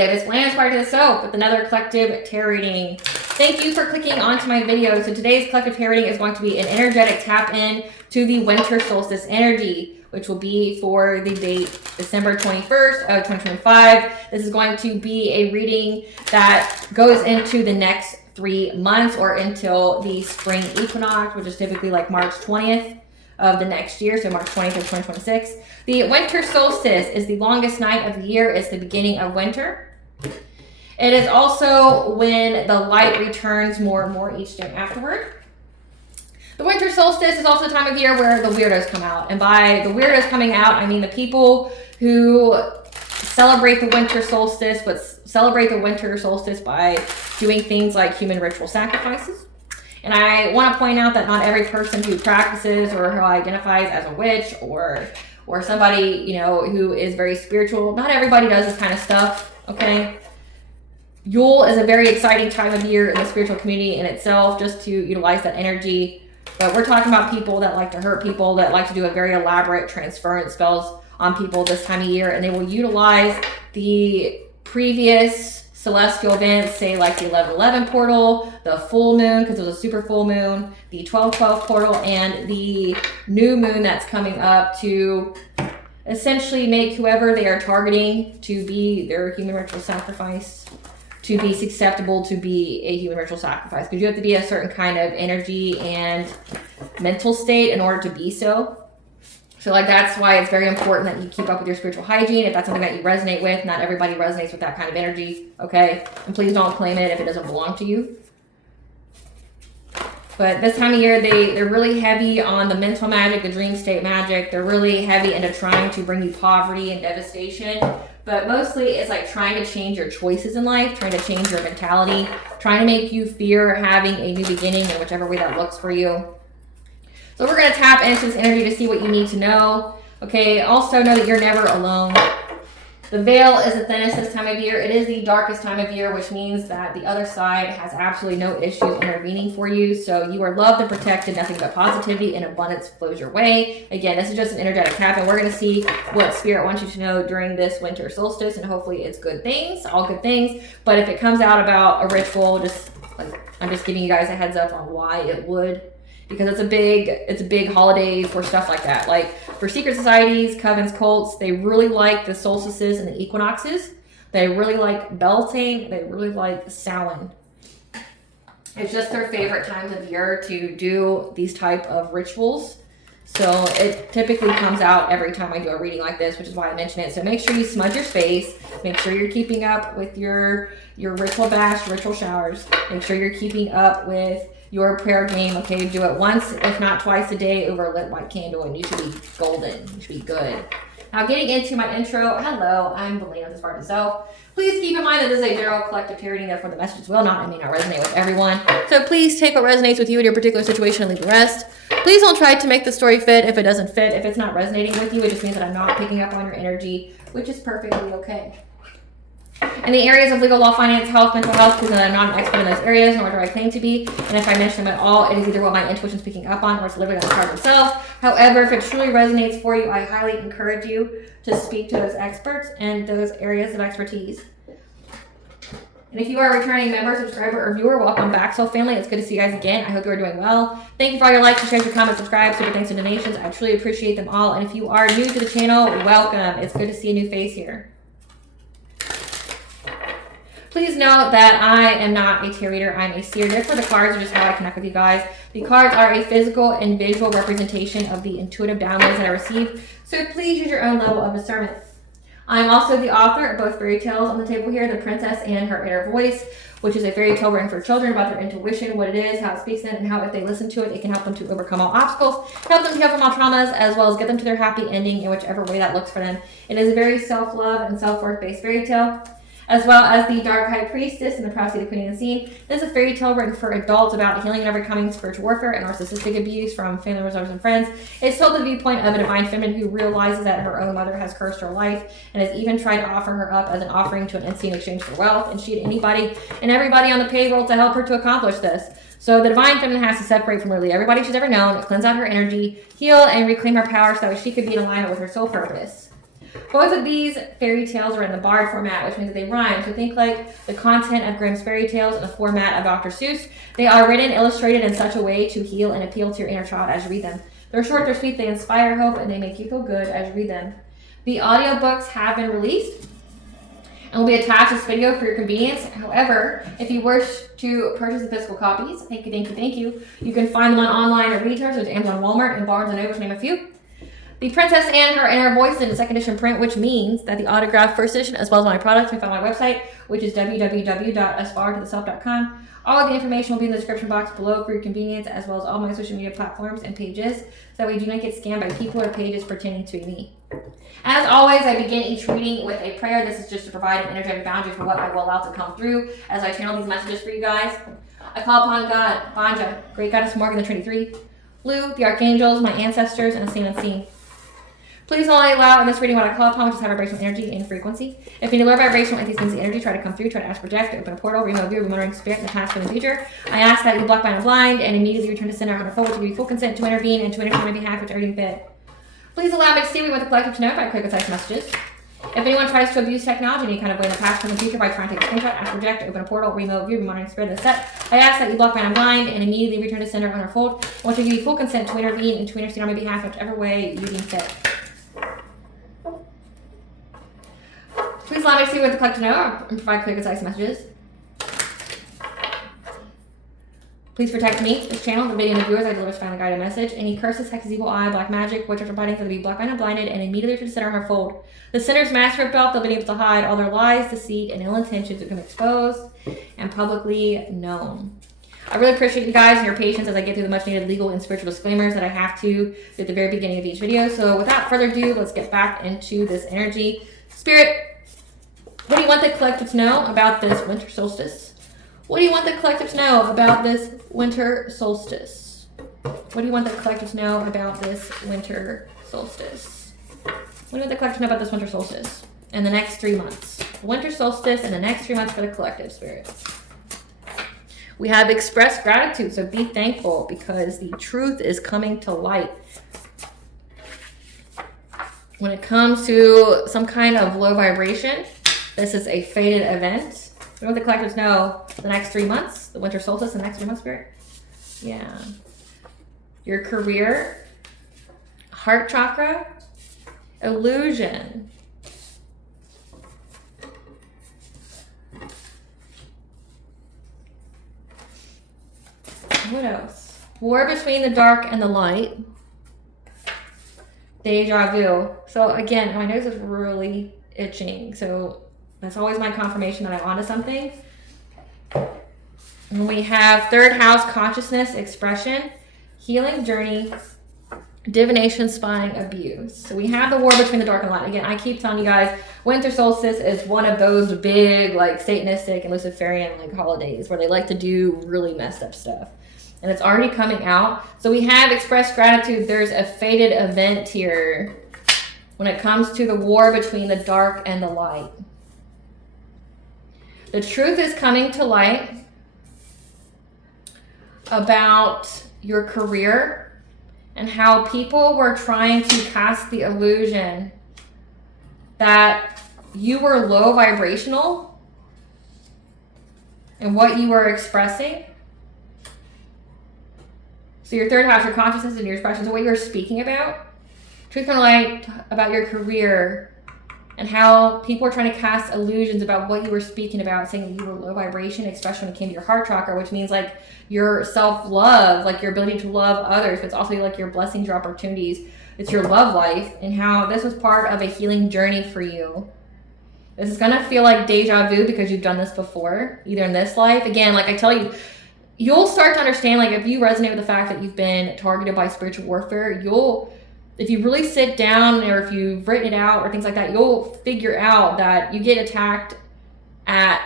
It's Inspired to the Self with another collective tarot reading. Thank you for clicking onto my video. So today's collective tarot reading is going to be an energetic tap in to the winter solstice energy, which will be for the date December 21st of 2025. This is going to be a reading that goes into the next 3 months or until the spring equinox, which is typically like March 20th of the next year, so March 20th of 2026. The winter solstice is the longest night of the year. It's the beginning of winter. It is also when the light returns more and more each day afterward. The winter solstice is also the time of year where the weirdos come out. And by the weirdos coming out, I mean the people who celebrate the winter solstice, but celebrate the winter solstice by doing things like human ritual sacrifices. And I want to point out that not every person who practices or who identifies as a witch or somebody, you know, who is very spiritual, not everybody does this kind of stuff, okay? Yule is a very exciting time of year in the spiritual community in itself, just to utilize that energy. But we're talking about people that like to hurt people, that like to do a very elaborate transference spells on people this time of year, and they will utilize the previous celestial events, say like the 11/11 portal, the full moon, because it was a super full moon, the 12/12 portal, and the new moon that's coming up to essentially make whoever they are targeting to be their human ritual sacrifice, to be susceptible to be a human ritual sacrifice. Because you have to be a certain kind of energy and mental state in order to be so. So like that's why it's very important that you keep up with your spiritual hygiene. If that's something that you resonate with, not everybody resonates with that kind of energy, okay? And please don't claim it if it doesn't belong to you. But this time of year, they're really heavy on the mental magic, the dream state magic. They're really heavy into trying to bring you poverty and devastation. But mostly it's like trying to change your choices in life, trying to change your mentality, trying to make you fear having a new beginning in whichever way that looks for you. So we're going to tap into this energy to see what you need to know. Okay, also know that you're never alone. The veil is the thinnest this time of year. It is the darkest time of year, which means that the other side has absolutely no issues intervening for you. So you are loved and protected. Nothing but positivity and abundance flows your way. Again, this is just an energetic tap, and we're going to see what Spirit wants you to know during this winter solstice, and hopefully it's good things, all good things. But if it comes out about a ritual, just like I'm just giving you guys a heads up on why it would. Because it's a big holiday for stuff like that. Like for secret societies, covens, cults, they really like the solstices and the equinoxes. They really like belting. They really like Samhain. It's just their favorite times of year to do these type of rituals. So it typically comes out every time I do a reading like this, which is why I mention it. So make sure you smudge your space. Make sure you're keeping up with your ritual baths, ritual showers. Make sure you're keeping up with your prayer game. Okay, do it once, if not twice a day over a lit white candle, and you should be golden. You should be good. Now, getting into my intro, hello, I'm Belina with Inspired to the Self. Please keep in mind that this is a general collective tarot reading, therefore the messages will not and may not resonate with everyone. So please take what resonates with you in your particular situation and leave the rest. Please don't try to make the story fit if it doesn't fit. If it's not resonating with you, it just means that I'm not picking up on your energy, which is perfectly okay. In the areas of legal, law, finance, health, mental health, because I'm not an expert in those areas, nor do I claim to be. And if I mention them at all, it is either what my intuition's picking up on or it's literally on the card themselves. However, if it truly resonates for you, I highly encourage you to speak to those experts and those areas of expertise. And if you are a returning member, subscriber, or viewer, welcome back, Soul Family. It's good to see you guys again. I hope you are doing well. Thank you for all your likes, shares, your comments, subscribe, super thanks, and donations. I truly appreciate them all. And if you are new to the channel, welcome. It's good to see a new face here. Please note that I am not a tarot reader, I'm a seer. Therefore, the cards are just how I connect with you guys. The cards are a physical and visual representation of the intuitive downloads that I receive, so please use your own level of discernment. I'm also the author of both fairy tales on the table here, The Princess and Her Inner Voice, which is a fairy tale written for children about their intuition, what it is, how it speaks to them, and how if they listen to it, it can help them to overcome all obstacles, help them to heal from all traumas, as well as get them to their happy ending in whichever way that looks for them. It is a very self-love and self-worth based fairy tale, as well as the Dark High Priestess and the Proud Queen Unseen. This is a fairy tale written for adults about healing and overcoming spiritual warfare and narcissistic abuse from family members and friends. It's told the viewpoint of a divine feminine who realizes that her own mother has cursed her life and has even tried to offer her up as an offering to an entity in exchange for wealth, and she had anybody and everybody on the payroll to help her to accomplish this. So the divine feminine has to separate from literally everybody she's ever known, cleanse out her energy, heal, and reclaim her power so that she could be in alignment with her soul purpose. Both of these fairy tales are in the bard format, which means that they rhyme. So think like the content of Grimm's fairy tales in the format of Dr. Seuss. They are written, illustrated in such a way to heal and appeal to your inner child as you read them. They're short, they're sweet, they inspire hope, and they make you feel good as you read them. The audiobooks have been released and will be attached to this video for your convenience. However, if you wish to purchase the physical copies, thank you, you can find them on online or retailers such as Amazon, Walmart, and Barnes & Noble, to name a few. The Princess and Her Inner Voice is in the second edition print, which means that the autographed first edition, as well as my products, you can find on my website, which is www.aspiraltotheself.com. All of the information will be in the description box below for your convenience, as well as all my social media platforms and pages, so that we do not get scammed by people or pages pretending to be me. As always, I begin each reading with a prayer. This is just to provide an energetic boundary for what I will allow to come through as I channel these messages for you guys. I call upon God, Banja, Great Goddess Morgan, the Trinity Three, Blue, the Archangels, my ancestors, and the seen unseen. Please only allow in this reading what I call upon, which is high vibrational energy and frequency. If any lower vibrational entities, the energy try to come through, try to ask, project, open a portal, remove you, remonitoring spirit in the past and the future, I ask that you block, bind, and blind, and immediately return to center on a forward to give you full consent to intervene and to intervene on my behalf, which I already fit. Please allow me to see what we want the collective to know by quick, concise messages. If anyone tries to abuse technology in any kind of way in the past or in the future by trying to take a screenshot, ask, project, open a portal, remove view, remonitoring spirit in the set, I ask that you block, bind, and blind, and immediately return to center on a fold. I want to give you full consent to intervene and to intercede on my behalf, whichever way you deem fit. Please allow me to see what the collective know and provide clear, concise messages. Please protect me, this channel, the video, and the viewers. I deliver this finally guided message. Any curses, hexes, evil eye, black magic, witches, or bindings that be blocked, bind, and blinded, and immediately to the center of her fold. The sinner's master of belt, they'll be able to hide all their lies, deceit, and ill intentions become exposed and publicly known. I really appreciate you guys and your patience as I get through the much needed legal and spiritual disclaimers that I have to at the very beginning of each video. So without further ado, let's get back into this energy. Spirit, what do you want the collective to know about this winter solstice? What do you want the collective to know about this winter solstice? What do you want the collective to know about this winter solstice? What do you want the collective to know about this winter solstice in the next 3 months? Winter solstice in the next 3 months for the collective, Spirit. We have expressed gratitude, so be thankful because the truth is coming to light. When it comes to some kind of low vibration, this is a fated event. We want the collectives know the next 3 months, the winter solstice, the next 3 months, Spirit. Yeah. Your career, heart chakra, illusion. What else? War between the dark and the light. Deja vu. So again, my nose is really itching. So that's always my confirmation that I'm onto something. And we have third house, consciousness, expression, healing journey, divination, spying, abuse. So we have the war between the dark and light. Again, I keep telling you guys, winter solstice is one of those big, like, Satanistic and Luciferian, like, holidays where they like to do really messed up stuff. And it's already coming out. So we have expressed gratitude. There's a fated event here when it comes to the war between the dark and the light. The truth is coming to light about your career and how people were trying to cast the illusion that you were low vibrational in what you were expressing. So your third house, your consciousness and your expression, so what you're speaking about. Truth kind of light about your career and how people are trying to cast illusions about what you were speaking about, saying that you were low vibration, especially when it came to your heart chakra, which means like your self-love, like your ability to love others, but it's also like your blessings, your opportunities. It's your love life and how this was part of a healing journey for you. This is going to feel like deja vu because you've done this before, either in this life. Again, like I tell you, you'll start to understand, like if you resonate with the fact that you've been targeted by spiritual warfare, if you really sit down or if you've written it out or things like that, you'll figure out that you get attacked at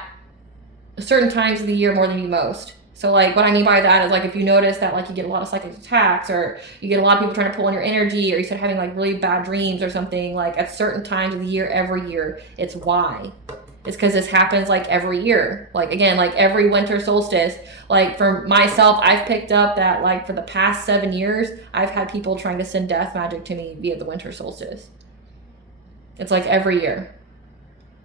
certain times of the year more than you most. So like what I mean by that is like if you notice that like you get a lot of psychic attacks or you get a lot of people trying to pull on your energy or you start having like really bad dreams or something like at certain times of the year every year, it's why. It's because this happens like every year. Like again, like every winter solstice, like for myself, I've picked up that like for the past 7 years, I've had people trying to send death magic to me via the winter solstice. It's like every year.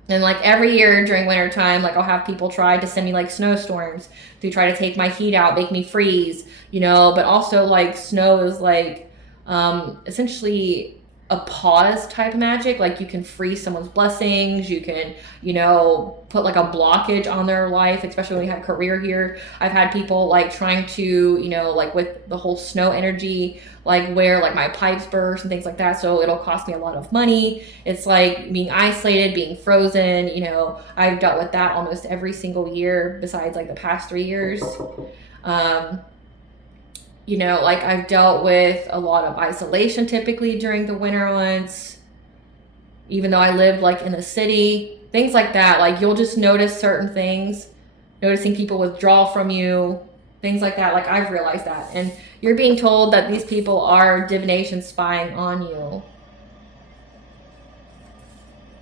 And like every year during winter time, like I'll have people try to send me like snowstorms to try to take my heat out, make me freeze, you know, but also like snow is like essentially a pause type magic. Like you can freeze someone's blessings, you can, you know, put like a blockage on their life, especially when we have career here. I've had people like trying to, you know, like with the whole snow energy, like where like my pipes burst and things like that, so it'll cost me a lot of money. It's like being isolated, being frozen, you know. I've dealt with that almost every single year besides like the past 3 years. You know, like I've dealt with a lot of isolation typically during the winter months, even though I lived like in a city, things like that. Like you'll just notice certain things, noticing people withdraw from you, things like that. Like I've realized that. And you're being told that these people are divination spying on you.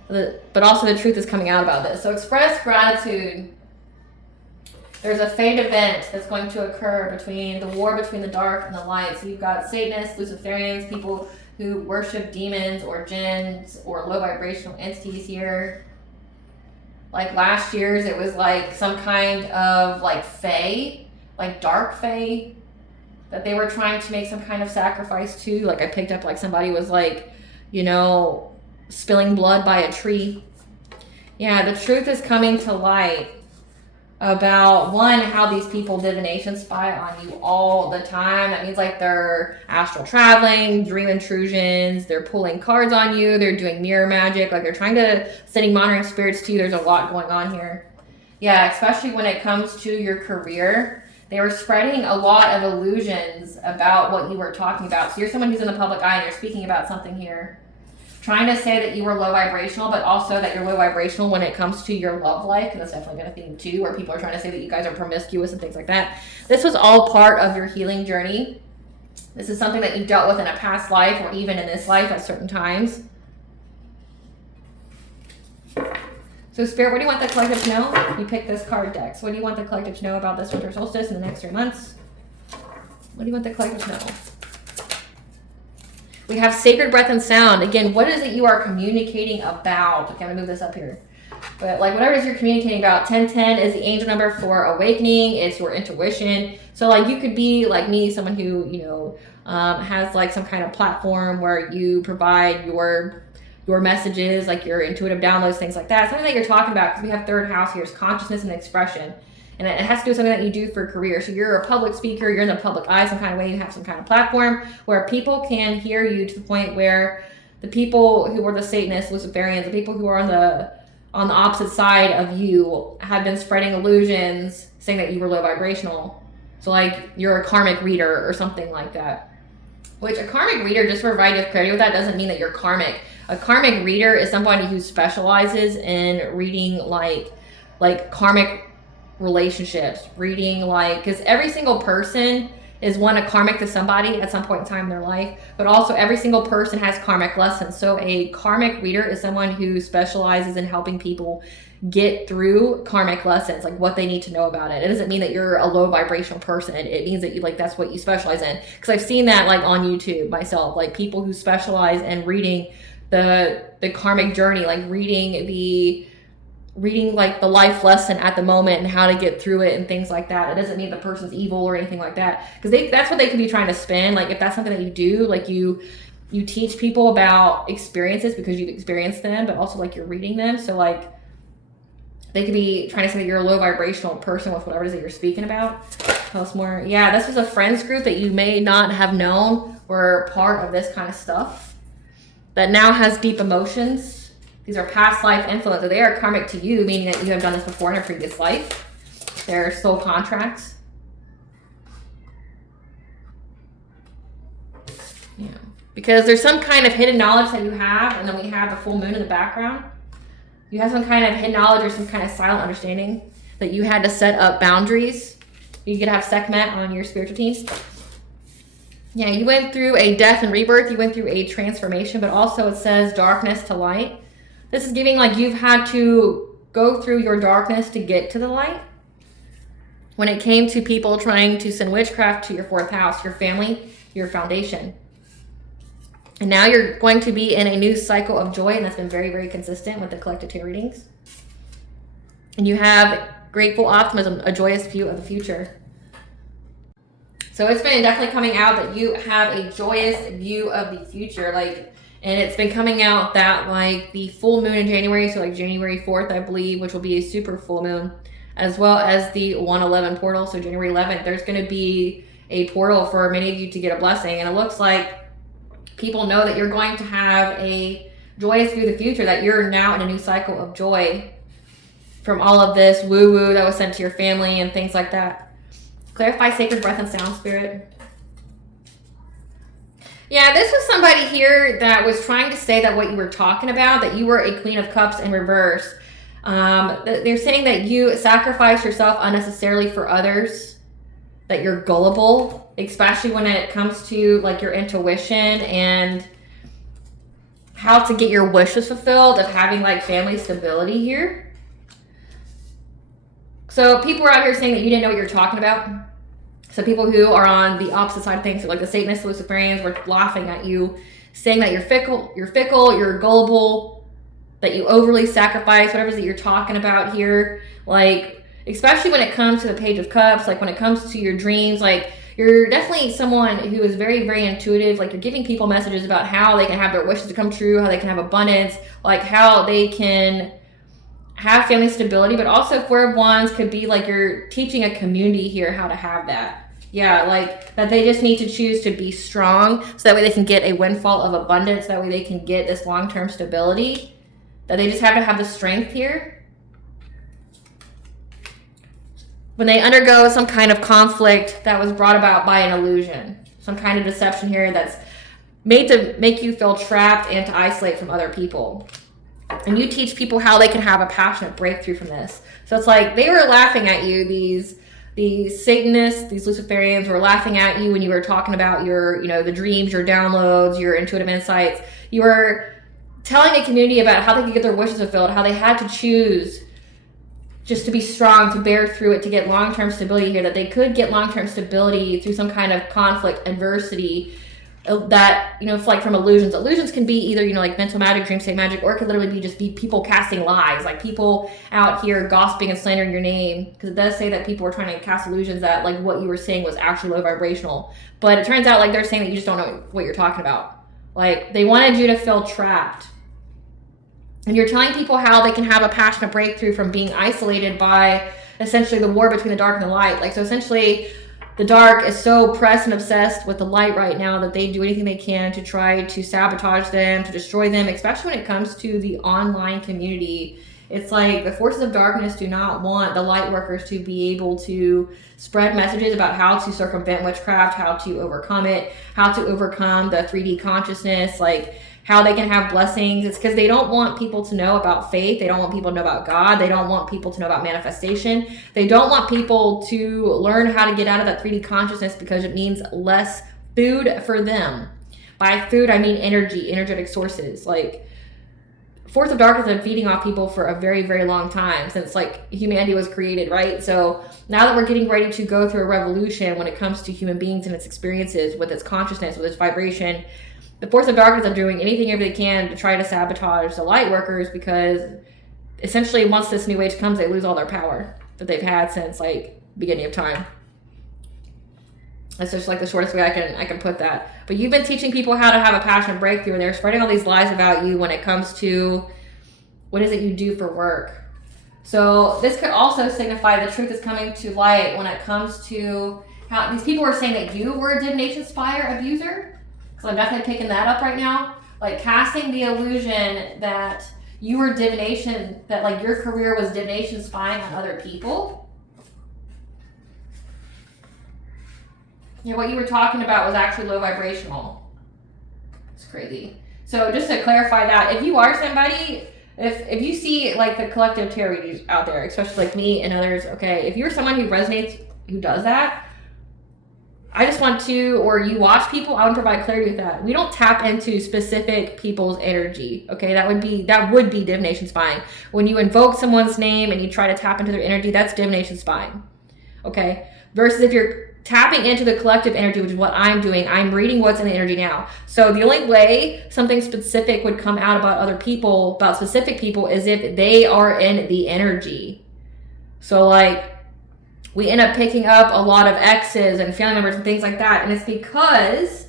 But also the truth is coming out about this. So express gratitude. There's a fate event that's going to occur between the war between the dark and the light. So you've got Satanists, Luciferians, people who worship demons or jinns or low vibrational entities here. Like last year's, it was like some kind of like fae, like dark fae, that they were trying to make some kind of sacrifice to. Like I picked up like somebody was like, you know, spilling blood by a tree. Yeah, the truth is coming to light about, one, how these people divination spy on you all the time. That means like they're astral traveling, dream intrusions, they're pulling cards on you, they're doing mirror magic, like they're trying to sending monitoring spirits to you. There's a lot going on here. Yeah, especially when it comes to your career. They were spreading a lot of illusions about what you were talking about. So you're someone who's in the public eye and you're speaking about something here, trying to say that you were low vibrational, but also that you're low vibrational when it comes to your love life, because that's definitely been a theme too, where people are trying to say that you guys are promiscuous and things like that. This was all part of your healing journey. This is something that you dealt with in a past life or even in this life at certain times. So Spirit, what do you want the collective to know? You picked this card deck. So what do you want the collective to know about this winter solstice in the next 3 months? What do you want the collective to know? We have sacred breath and sound. Again, what is it you are communicating about? Okay, I'm gonna move this up here. But like whatever it is you're communicating about, 1010 is the angel number for awakening. It's your intuition. So like you could be like me, someone who, you know, has like some kind of platform where you provide your messages, like your intuitive downloads, things like that. Something that you're talking about, because we have third house here is consciousness and expression. And it has to do with something that you do for a career. So you're a public speaker, you're in the public eye some kind of way, you have some kind of platform where people can hear you to the point where the people who are the Satanists, Luciferians, the people who are on the opposite side of you have been spreading illusions saying that you were low vibrational. So like you're a karmic reader or something like that. Which a karmic reader, just to provide you clarity with that, doesn't mean that you're karmic. A karmic reader is somebody who specializes in reading like karmic relationships, reading like, because every single person is one, a karmic to somebody at some point in time in their life, but also every single person has karmic lessons. So a karmic reader is someone who specializes in helping people get through karmic lessons, like what they need to know about it. It doesn't mean that you're a low vibrational person. It means that you like that's what you specialize in. Because I've seen that like on YouTube myself, like people who specialize in reading the karmic journey, like reading like the life lesson at the moment and how to get through it and things like that. It doesn't mean the person's evil or anything like that, because that's what they could be trying to spin. Like if that's something that you do, like you teach people about experiences because you've experienced them, but also like you're reading them. So like they could be trying to say that you're a low vibrational person with whatever it is that you're speaking about. Tell us more. Yeah, this was a friends group that you may not have known were part of this kind of stuff that now has deep emotions. These are past life influences. They are karmic to you, meaning that you have done this before in a previous life. They're soul contracts. Yeah. Because there's some kind of hidden knowledge that you have, and then we have the full moon in the background. You have some kind of hidden knowledge or some kind of silent understanding that you had to set up boundaries. You could have Sekhmet on your spiritual teams. Yeah, you went through a death and rebirth. You went through a transformation, but also it says darkness to light. This is giving like you've had to go through your darkness to get to the light. When it came to people trying to send witchcraft to your fourth house, your family, your foundation. And now you're going to be in a new cycle of joy, and that's been very, very consistent with the collective tarot readings. And you have grateful optimism, a joyous view of the future. So it's been definitely coming out that you have a joyous view of the future. And it's been coming out that the full moon in January, so January 4th, I believe, which will be a super full moon, as well as the 1/11 portal. So January 11th, there's going to be a portal for many of you to get a blessing. And it looks like people know that you're going to have a joyous view of the future, that you're now in a new cycle of joy from all of this woo-woo that was sent to your family and things like that. Clarify sacred breath and sound, Spirit. Yeah, this was somebody here that was trying to say that what you were talking about, that you were a Queen of Cups in reverse. They're saying that you sacrifice yourself unnecessarily for others, that you're gullible, especially when it comes to your intuition and how to get your wishes fulfilled of having family stability here. So people are out here saying that you didn't know what you're talking about. So people who are on the opposite side of things, so the Satanists, Luciferians, were laughing at you, saying that you're fickle, you're gullible, that you overly sacrifice, whatever it is that you're talking about here. Especially when it comes to the Page of Cups, when it comes to your dreams, you're definitely someone who is very, very intuitive. You're giving people messages about how they can have their wishes to come true, how they can have abundance, how they can have family stability, but also Four of Wands could be you're teaching a community here how to have that. Yeah, that they just need to choose to be strong so that way they can get a windfall of abundance, that way they can get this long-term stability, that they just have to have the strength here. When they undergo some kind of conflict that was brought about by an illusion, some kind of deception here that's made to make you feel trapped and to isolate from other people. And you teach people how they can have a passionate breakthrough from this. So it's they were laughing at you, these Satanists, these Luciferians were laughing at you when you were talking about your, the dreams, your downloads, your intuitive insights. You were telling a community about how they could get their wishes fulfilled, how they had to choose just to be strong, to bear through it, to get long-term stability here, that they could get long-term stability through some kind of conflict, adversity, that, from illusions. Illusions can be either, mental magic, dream state magic, or it could literally be people casting lies, people out here gossiping and slandering your name, because it does say that people were trying to cast illusions that, what you were saying was actually low vibrational. But it turns out, they're saying that you just don't know what you're talking about. They wanted you to feel trapped. And you're telling people how they can have a passionate breakthrough from being isolated by, essentially, the war between the dark and the light. So essentially, the dark is so pressed and obsessed with the light right now that they do anything they can to try to sabotage them, to destroy them, especially when it comes to the online community. It's the forces of darkness do not want the light workers to be able to spread messages about how to circumvent witchcraft, how to overcome it, how to overcome the 3D consciousness, how they can have blessings. It's because they don't want people to know about faith. They don't want people to know about God. They don't want people to know about manifestation. They don't want people to learn how to get out of that 3D consciousness because it means less food for them. By food, I mean energetic sources. Force of darkness have been feeding off people for a very, very long time, since humanity was created, right? So now that we're getting ready to go through a revolution when it comes to human beings and its experiences with its consciousness, with its vibration, the force of darkness are doing anything they can to try to sabotage the light workers, because essentially once this new age comes, they lose all their power that they've had since beginning of time. That's just the shortest way I can put that. But you've been teaching people how to have a passionate breakthrough, and they're spreading all these lies about you when it comes to what is it you do for work. So this could also signify the truth is coming to light when it comes to how these people were saying that you were a divination spire abuser. So I'm definitely picking that up right now. Casting the illusion that you were divination, that your career was divination spying on other people. What you were talking about was actually low vibrational. It's crazy. So just to clarify that, if you are somebody, if you see the collective tarot readers out there, especially me and others, okay, if you're someone who resonates, who does that, I just want to, or you watch people, I want to provide clarity with that. We don't tap into specific people's energy, okay? That would be divination spying. When you invoke someone's name and you try to tap into their energy, that's divination spying. okay? Versus if you're tapping into the collective energy, which is what I'm doing, I'm reading what's in the energy now. So the only way something specific would come out about other people, about specific people, is if they are in the energy. So like, we end up picking up a lot of exes and family members and things like that, and it's because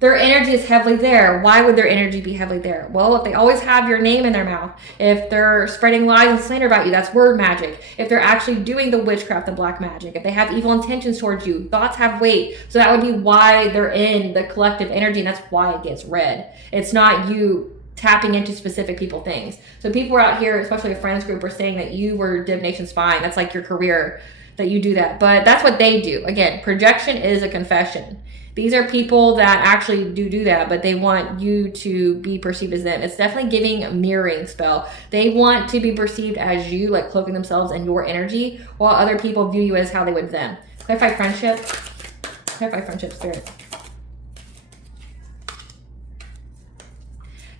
their energy is heavily there. Why would their energy be heavily there? Well, if they always have your name in their mouth, if they're spreading lies and slander about you, that's word magic. If they're actually doing the witchcraft and black magic, if they have evil intentions towards you, thoughts have weight. So that would be why they're in the collective energy, and that's why it gets read. It's not you tapping into specific people things. So people are out here, especially a friends group, are saying that you were divination spying. That's like your career, that you do that. But that's what they do. Again, projection is a confession. These are people that actually do that, but they want you to be perceived as them. It's definitely giving a mirroring spell. They want to be perceived as you, like cloaking themselves in your energy, while other people view you as how they would them. Clarify friendship. Clarify friendship, spirit.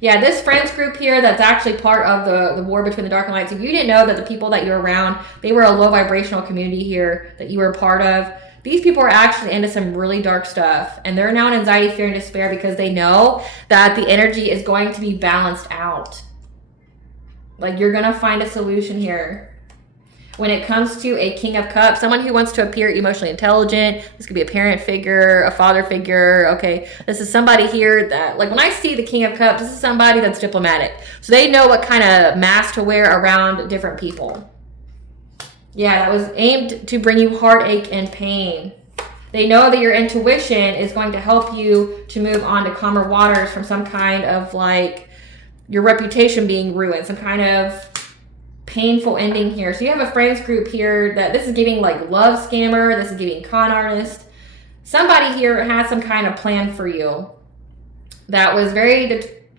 Yeah, this friends group here that's actually part of the war between the dark and light. So if you didn't know that the people that you're around, they were a low vibrational community here that you were a part of. These people are actually into some really dark stuff, and they're now in anxiety, fear, and despair because they know that the energy is going to be balanced out. Like, you're going to find a solution here. When it comes to a King of Cups, someone who wants to appear emotionally intelligent, this could be a parent figure, a father figure, okay? This is somebody here that, like when I see the King of Cups, this is somebody that's diplomatic. So they know what kind of mask to wear around different people. Yeah, that was aimed to bring you heartache and pain. They know that your intuition is going to help you to move on to calmer waters from some kind of like your reputation being ruined, some kind of painful ending here. So you have a friends group here that this is giving like love scammer, this is giving con artist. Somebody here has some kind of plan for you that was very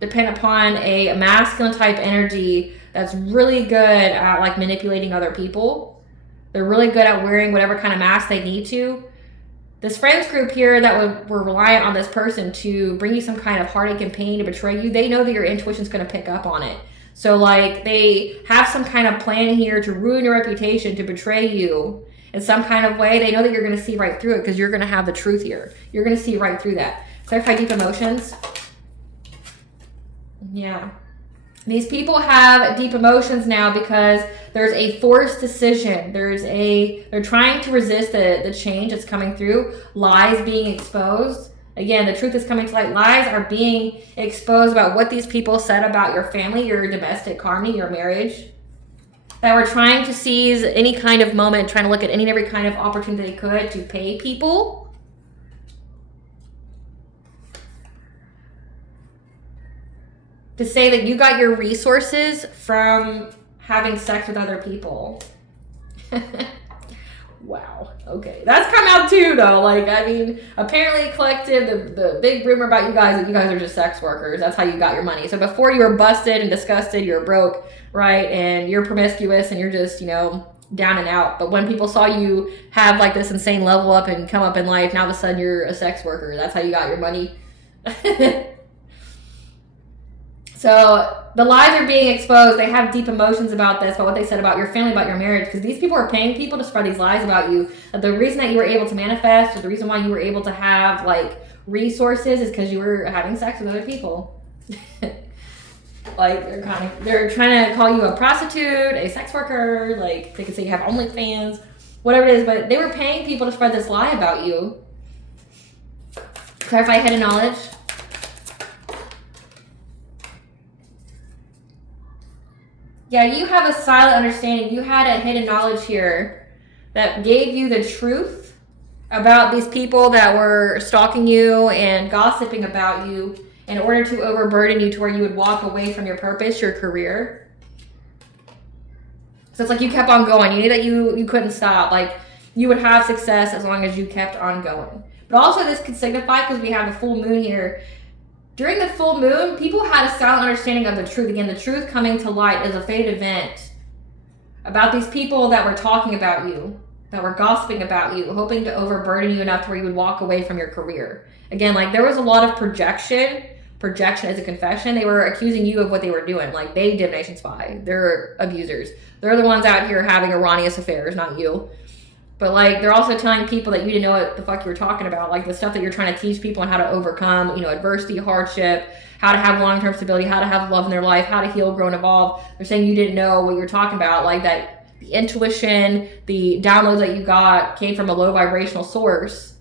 dependent upon a masculine type energy that's really good at like manipulating other people. They're really good at wearing whatever kind of mask they need to. This friends group here that were reliant on this person to bring you some kind of heartache and pain, to betray you, they know that your intuition's going to pick up on it. So like they have some kind of plan here to ruin your reputation, to betray you in some kind of way. They know that you're going to see right through it because you're going to have the truth here. You're going to see right through that. Clarify deep emotions. Yeah. These people have deep emotions now because there's a forced decision. They're trying to resist the change that's coming through. Lies being exposed. Again, the truth is coming to light. Lies are being exposed about what these people said about your family, your domestic karma, your marriage. That were trying to seize any kind of moment, trying to look at any and every kind of opportunity they could to pay people. To say that you got your resources from having sex with other people. Wow. Okay. That's come out too, though. Like, I mean, apparently collective, the big rumor about you guys, that you guys are just sex workers. That's how you got your money. So before you were busted and disgusted, you're broke, right? And you're promiscuous and you're just, down and out. But when people saw you have like this insane level up and come up in life, now all of a sudden you're a sex worker. That's how you got your money. So the lies are being exposed. They have deep emotions about this, about what they said about your family, about your marriage, because these people are paying people to spread these lies about you. The reason that you were able to manifest, or the reason why you were able to have like resources, is because you were having sex with other people. Like they're trying to call you a prostitute, a sex worker. Like they could say you have OnlyFans, whatever it is. But they were paying people to spread this lie about you. Clarify hidden knowledge. Yeah, you have a silent understanding. You had a hidden knowledge here that gave you the truth about these people that were stalking you and gossiping about you in order to overburden you to where you would walk away from your purpose, your career. So it's like you kept on going. You knew that you couldn't stop. Like you would have success as long as you kept on going. But also this could signify, because we have the full moon here, during the full moon, people had a silent understanding of the truth. Again, the truth coming to light is a fated event about these people that were talking about you, that were gossiping about you, hoping to overburden you enough to where you would walk away from your career. Again, like there was a lot of projection. Projection is a confession. They were accusing you of what they were doing. Like they divination spy. They're abusers. They're the ones out here having erroneous affairs, not you. But like, they're also telling people that you didn't know what the fuck you were talking about. Like the stuff that you're trying to teach people on how to overcome, you know, adversity, hardship, how to have long-term stability, how to have love in their life, how to heal, grow, and evolve. They're saying you didn't know what you were talking about. Like that the intuition, the downloads that you got came from a low vibrational source.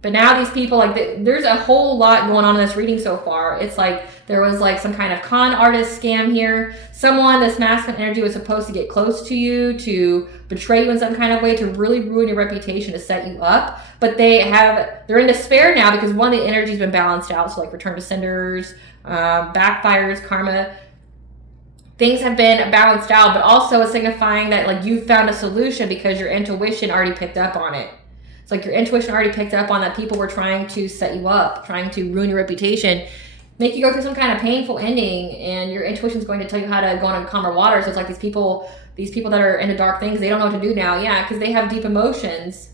But now these people, like, there's a whole lot going on in this reading so far. It's like there was like some kind of con artist scam here. Someone, this masculine energy, was supposed to get close to you, to betray you in some kind of way, to really ruin your reputation, to set you up. But they're in despair now because one, the energy's been balanced out. So like return to senders, backfires, karma. Things have been balanced out, but also it's signifying that like you found a solution because your intuition already picked up on it. It's like your intuition already picked up on that people were trying to set you up, trying to ruin your reputation, make you go through some kind of painful ending, and your intuition is going to tell you how to go on calmer water. So it's like these people that are into dark things, they don't know what to do now. Yeah, because they have deep emotions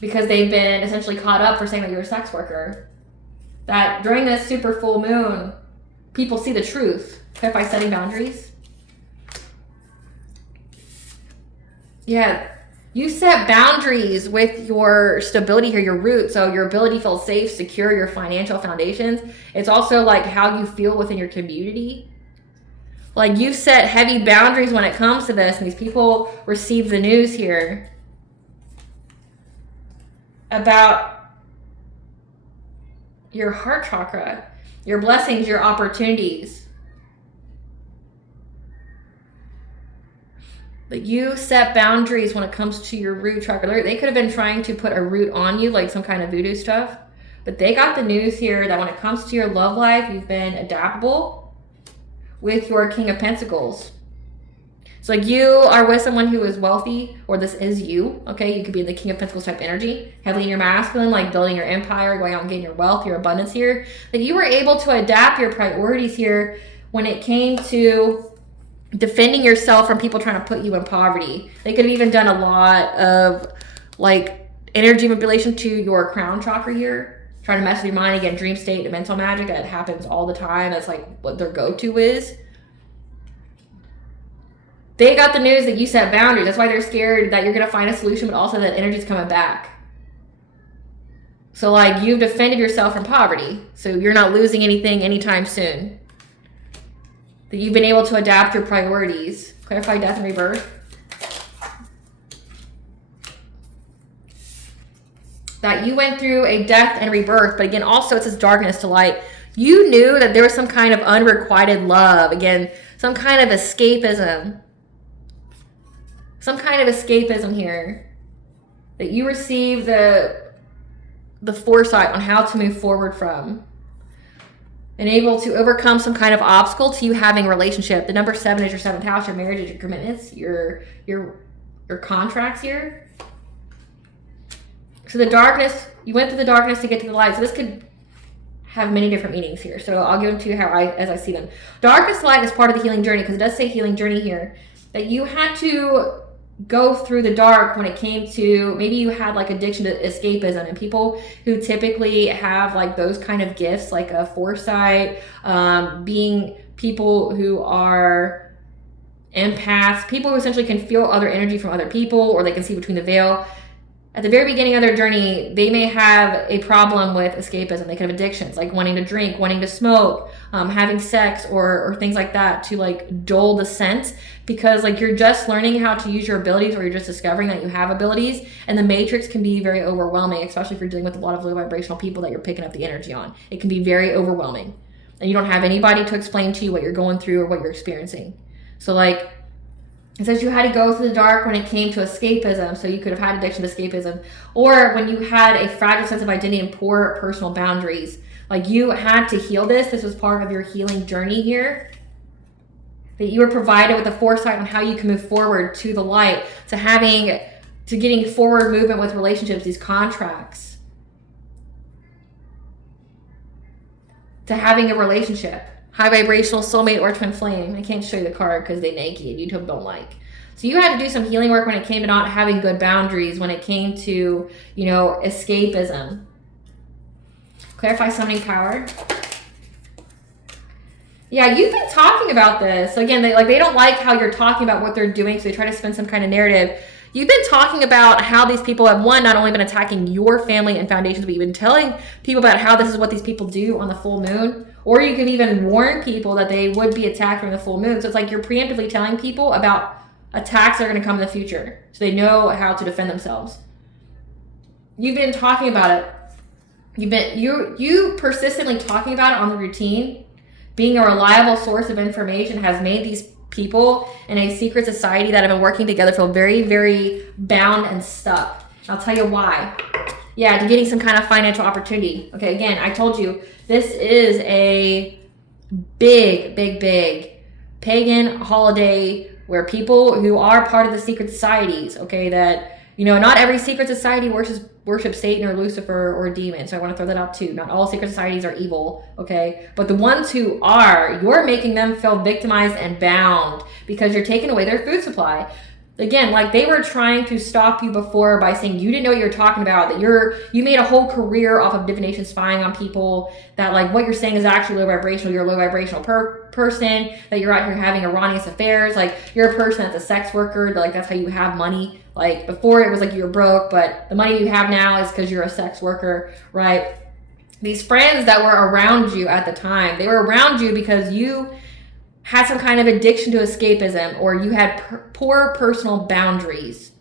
because they've been essentially caught up for saying that you're a sex worker. That during this super full moon, people see the truth. By setting boundaries. Yeah. You set boundaries with your stability here, your roots. So your ability to feel safe, secure, your financial foundations. It's also like how you feel within your community. Like you've set heavy boundaries when it comes to this, and these people receive the news here about your heart chakra, your blessings, your opportunities. But you set boundaries when it comes to your root chakra. They could have been trying to put a root on you, like some kind of voodoo stuff. But they got the news here that when it comes to your love life, you've been adaptable with your King of Pentacles. So like you are with someone who is wealthy, or this is you, okay? You could be in the King of Pentacles type energy, heavily in your masculine, like building your empire, going out and getting your wealth, your abundance here. That you were able to adapt your priorities here when it came to defending yourself from people trying to put you in poverty. They could have even done a lot of like energy manipulation to your crown chakra here, trying to mess with your mind. Again, dream state, mental magic, that happens all the time. That's like what their go-to is. They got the news that you set boundaries. That's why they're scared that you're going to find a solution, but also that energy's coming back. So like you've defended yourself from poverty, so you're not losing anything anytime soon. That you've been able to adapt your priorities. Clarify death and rebirth. That you went through a death and rebirth, but again, also it says darkness to light. You knew that there was some kind of unrequited love. Again, some kind of escapism. Some kind of escapism here. That you received the foresight on how to move forward from. And able to overcome some kind of obstacle to you having a relationship. The number 7 is your 7th house, your marriages, your commitments, your contracts here. So the darkness, you went through the darkness to get to the light. So this could have many different meanings here. So I'll give them to you as I see them. Darkness to light is part of the healing journey, because it does say healing journey here. That you had to go through the dark when it came to, maybe you had like addiction to escapism, and people who typically have like those kind of gifts, like a foresight, being people who are empaths, people who essentially can feel other energy from other people, or they can see between the veil. At the very beginning of their journey, they may have a problem with escapism. They could have addictions, like wanting to drink, wanting to smoke, having sex, or things like that to like dull the sense, because like you're just learning how to use your abilities, or you're just discovering that you have abilities, and the matrix can be very overwhelming, especially if you're dealing with a lot of low vibrational people that you're picking up the energy on. It can be very overwhelming, and you don't have anybody to explain to you what you're going through or what you're experiencing. So like, it says you had to go through the dark when it came to escapism. So you could have had addiction to escapism, or when you had a fragile sense of identity and poor personal boundaries. Like you had to heal this. This was part of your healing journey here. That you were provided with a foresight on how you can move forward to the light, to getting forward movement with relationships, these contracts, to having a relationship. High vibrational soulmate or twin flame. I can't show you the card because they naked. YouTube don't like. So you had to do some healing work when it came to not having good boundaries, when it came to, escapism. Clarify summoning power. Yeah, you've been talking about this. Again, they don't like how you're talking about what they're doing, so they try to spin some kind of narrative. You've been talking about how these people have, one, not only been attacking your family and foundations, but you've been telling people about how this is what these people do on the full moon. Or you could even warn people that they would be attacked during the full moon. So it's like you're preemptively telling people about attacks that are going to come in the future, so they know how to defend themselves. You've been talking about it. You persistently talking about it on the routine, being a reliable source of information, has made these people in a secret society that have been working together feel very, very bound and stuck. I'll tell you why. Yeah, to getting some kind of financial opportunity. Okay, again, I told you, this is a big, big, big pagan holiday where people who are part of the secret societies, okay, that, you know, not every secret society worships Satan or Lucifer or a demon. So I want to throw that out too. Not all secret societies are evil, okay? But the ones who are, you're making them feel victimized and bound because you're taking away their food supply. Again, like they were trying to stop you before by saying you didn't know what you were talking about, that you made a whole career off of divination spying on people, that like what you're saying is actually low vibrational, you're a low vibrational person, that you're out here having erroneous affairs, like you're a person that's a sex worker, like that's how you have money. Like before it was like you were broke, but the money you have now is because you're a sex worker, right? These friends that were around you at the time, they were around you because you had some kind of addiction to escapism, or you had poor personal boundaries.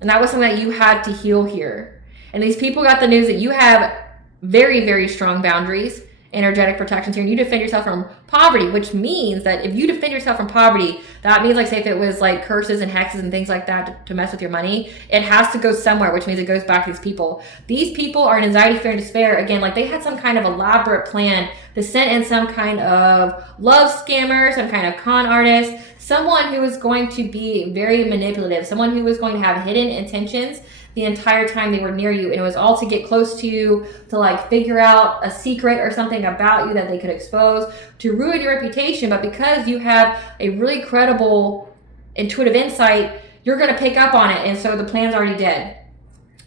And that was something that you had to heal here. And these people got the news that you have very, very strong boundaries, energetic protections here, and you defend yourself from poverty, which means that if you defend yourself from poverty, that means, like, say if it was like curses and hexes and things like that to mess with your money, it has to go somewhere, which means it goes back to these people. These people are in anxiety, fear, and despair. Again, like they had some kind of elaborate plan to send in some kind of love scammer, some kind of con artist, someone who was going to be very manipulative, someone who was going to have hidden intentions the entire time they were near you, and it was all to get close to you, to like figure out a secret or something about you that they could expose, to ruin your reputation. But because you have a really credible intuitive insight, you're going to pick up on it, and so the plan's already dead.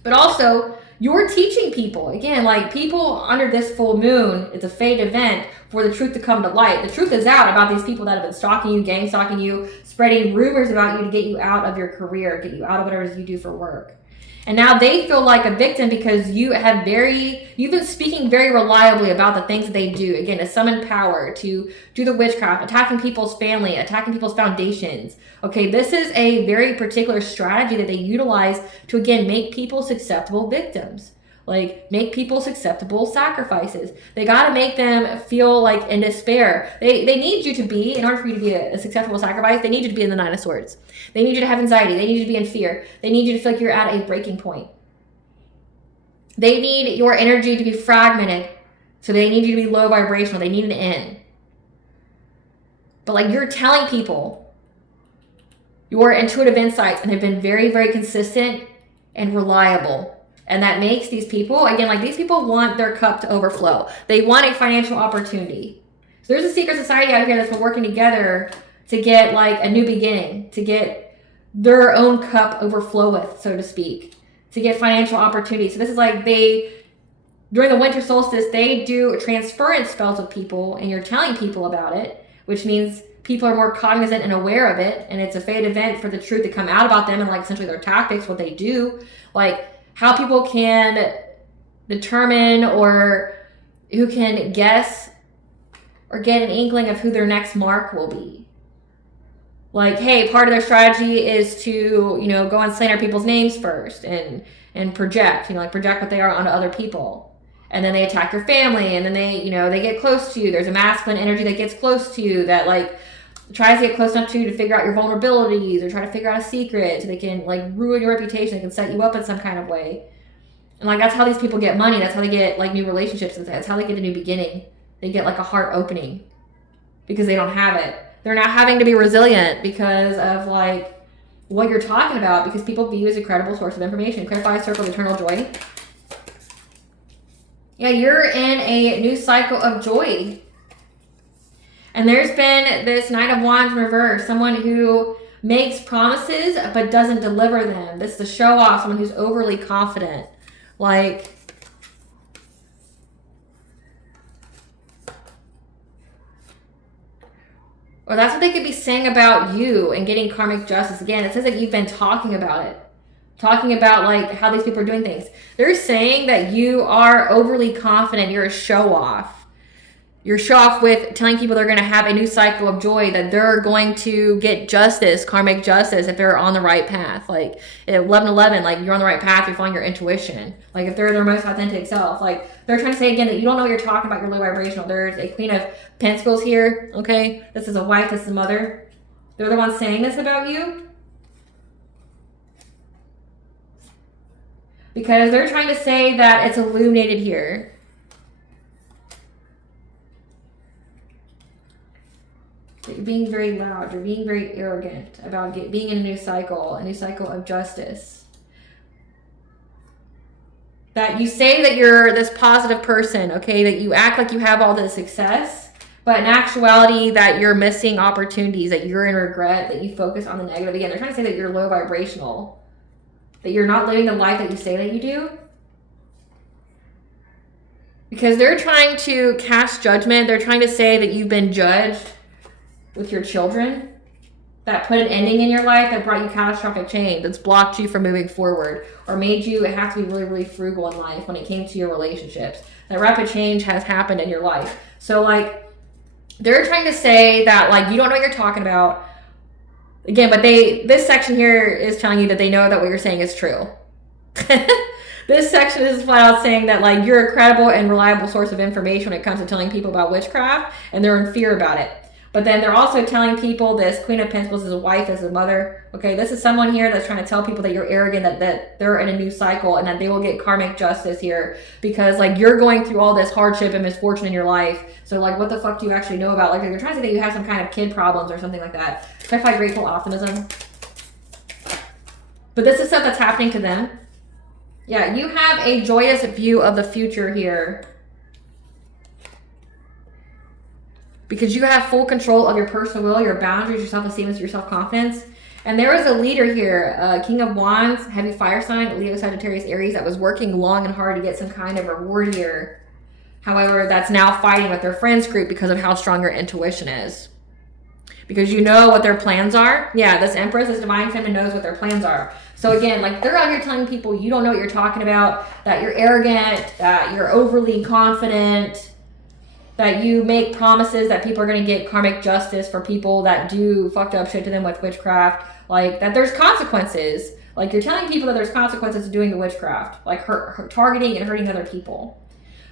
But also, you're teaching people, again, like people under this full moon, it's a fate event for the truth to come to light. The truth is out about these people that have been stalking you, gang stalking you, spreading rumors about you to get you out of your career, get you out of whatever it is you do for work. And now they feel like a victim because you've been speaking very reliably about the things that they do. Again, to summon power, to do the witchcraft, attacking people's family, attacking people's foundations. Okay, this is a very particular strategy that they utilize to, again, make people susceptible victims. Like, make people susceptible sacrifices. They got to make them feel like in despair. They need you to be, in order for you to be a susceptible sacrifice, they need you to be in the Nine of Swords. They need you to have anxiety. They need you to be in fear. They need you to feel like you're at a breaking point. They need your energy to be fragmented. So they need you to be low vibrational. They need an end. But like you're telling people your intuitive insights and have been very, very consistent and reliable. And that makes these people, again, like these people want their cup to overflow. They want a financial opportunity. So there's a secret society out here that's been working together to get like a new beginning, to get their own cup overfloweth, so to speak, to get financial opportunity. So this is like during the winter solstice, they do transference spells with people, and you're telling people about it, which means people are more cognizant and aware of it. And it's a fate event for the truth to come out about them and like essentially their tactics, what they do, like how people can determine or who can guess or get an inkling of who their next mark will be. Like, hey, part of their strategy is to, you know, go and slander people's names first and project, you know, like project what they are onto other people. And then they attack your family, and then they get close to you. There's a masculine energy that gets close to you that like tries to get close enough to you to figure out your vulnerabilities or try to figure out a secret so they can like ruin your reputation. They can set you up in some kind of way. And like that's how these people get money. That's how they get like new relationships. That's how they get a new beginning. They get like a heart opening because they don't have it. They're now having to be resilient because of like what you're talking about, because people view you as a credible source of information. Clarify circle of eternal joy. Yeah, you're in a new cycle of joy. And there's been this Knight of Wands in reverse, someone who makes promises but doesn't deliver them. This is the show off, someone who's overly confident. Like, Or that's what they could be saying about you and getting karmic justice. Again, it says that you've been talking about it. Talking about like how these people are doing things. They're saying that you are overly confident. You're a show off. You're show off with telling people they're going to have a new cycle of joy, that they're going to get justice, karmic justice, if they're on the right path. Like at 11:11, like you're on the right path, you're following your intuition. Like if they're their most authentic self. Like they're trying to say again that you don't know what you're talking about, you're low vibrational. There's a Queen of Pentacles here, okay? This is a wife, this is a mother. They're the ones saying this about you. Because they're trying to say that it's illuminated here. You're being very loud. You're being very arrogant about being in a new cycle of justice. That you say that you're this positive person, okay? That you act like you have all this success, but in actuality that you're missing opportunities, that you're in regret, that you focus on the negative. Again, they're trying to say that you're low vibrational, that you're not living the life that you say that you do. Because they're trying to cast judgment. They're trying to say that you've been judged with your children, that put an ending in your life, that brought you catastrophic change, that's blocked you from moving forward, or made you have to be really, really frugal in life when it came to your relationships. That rapid change has happened in your life. So like, they're trying to say that like, you don't know what you're talking about. Again, but this section here is telling you that they know that what you're saying is true. This section is flat out saying that like, you're a credible and reliable source of information when it comes to telling people about witchcraft, and they're in fear about it. But then they're also telling people this Queen of Pentacles is a wife, is a mother. Okay, this is someone here that's trying to tell people that you're arrogant, that they're in a new cycle, and that they will get karmic justice here because like you're going through all this hardship and misfortune in your life. So like, what the fuck do you actually know about? Like they're trying to say that you have some kind of kid problems or something like that. Specify grateful optimism. But this is stuff that's happening to them. Yeah, you have a joyous view of the future here. Because you have full control of your personal will, your boundaries, your self-esteem, your self-confidence. And there is a leader here, King of Wands, heavy fire sign, Leo, Sagittarius, Aries, that was working long and hard to get some kind of reward here. However, that's now fighting with their friends group because of how strong your intuition is. Because you know what their plans are. Yeah, this Empress, this Divine Feminine knows what their plans are. So again, like they're out here telling people you don't know what you're talking about, that you're arrogant, that you're overly confident, that you make promises that people are going to get karmic justice for people that do fucked up shit to them with witchcraft. Like that there's consequences. Like you're telling people that there's consequences to doing the witchcraft. Like targeting and hurting other people.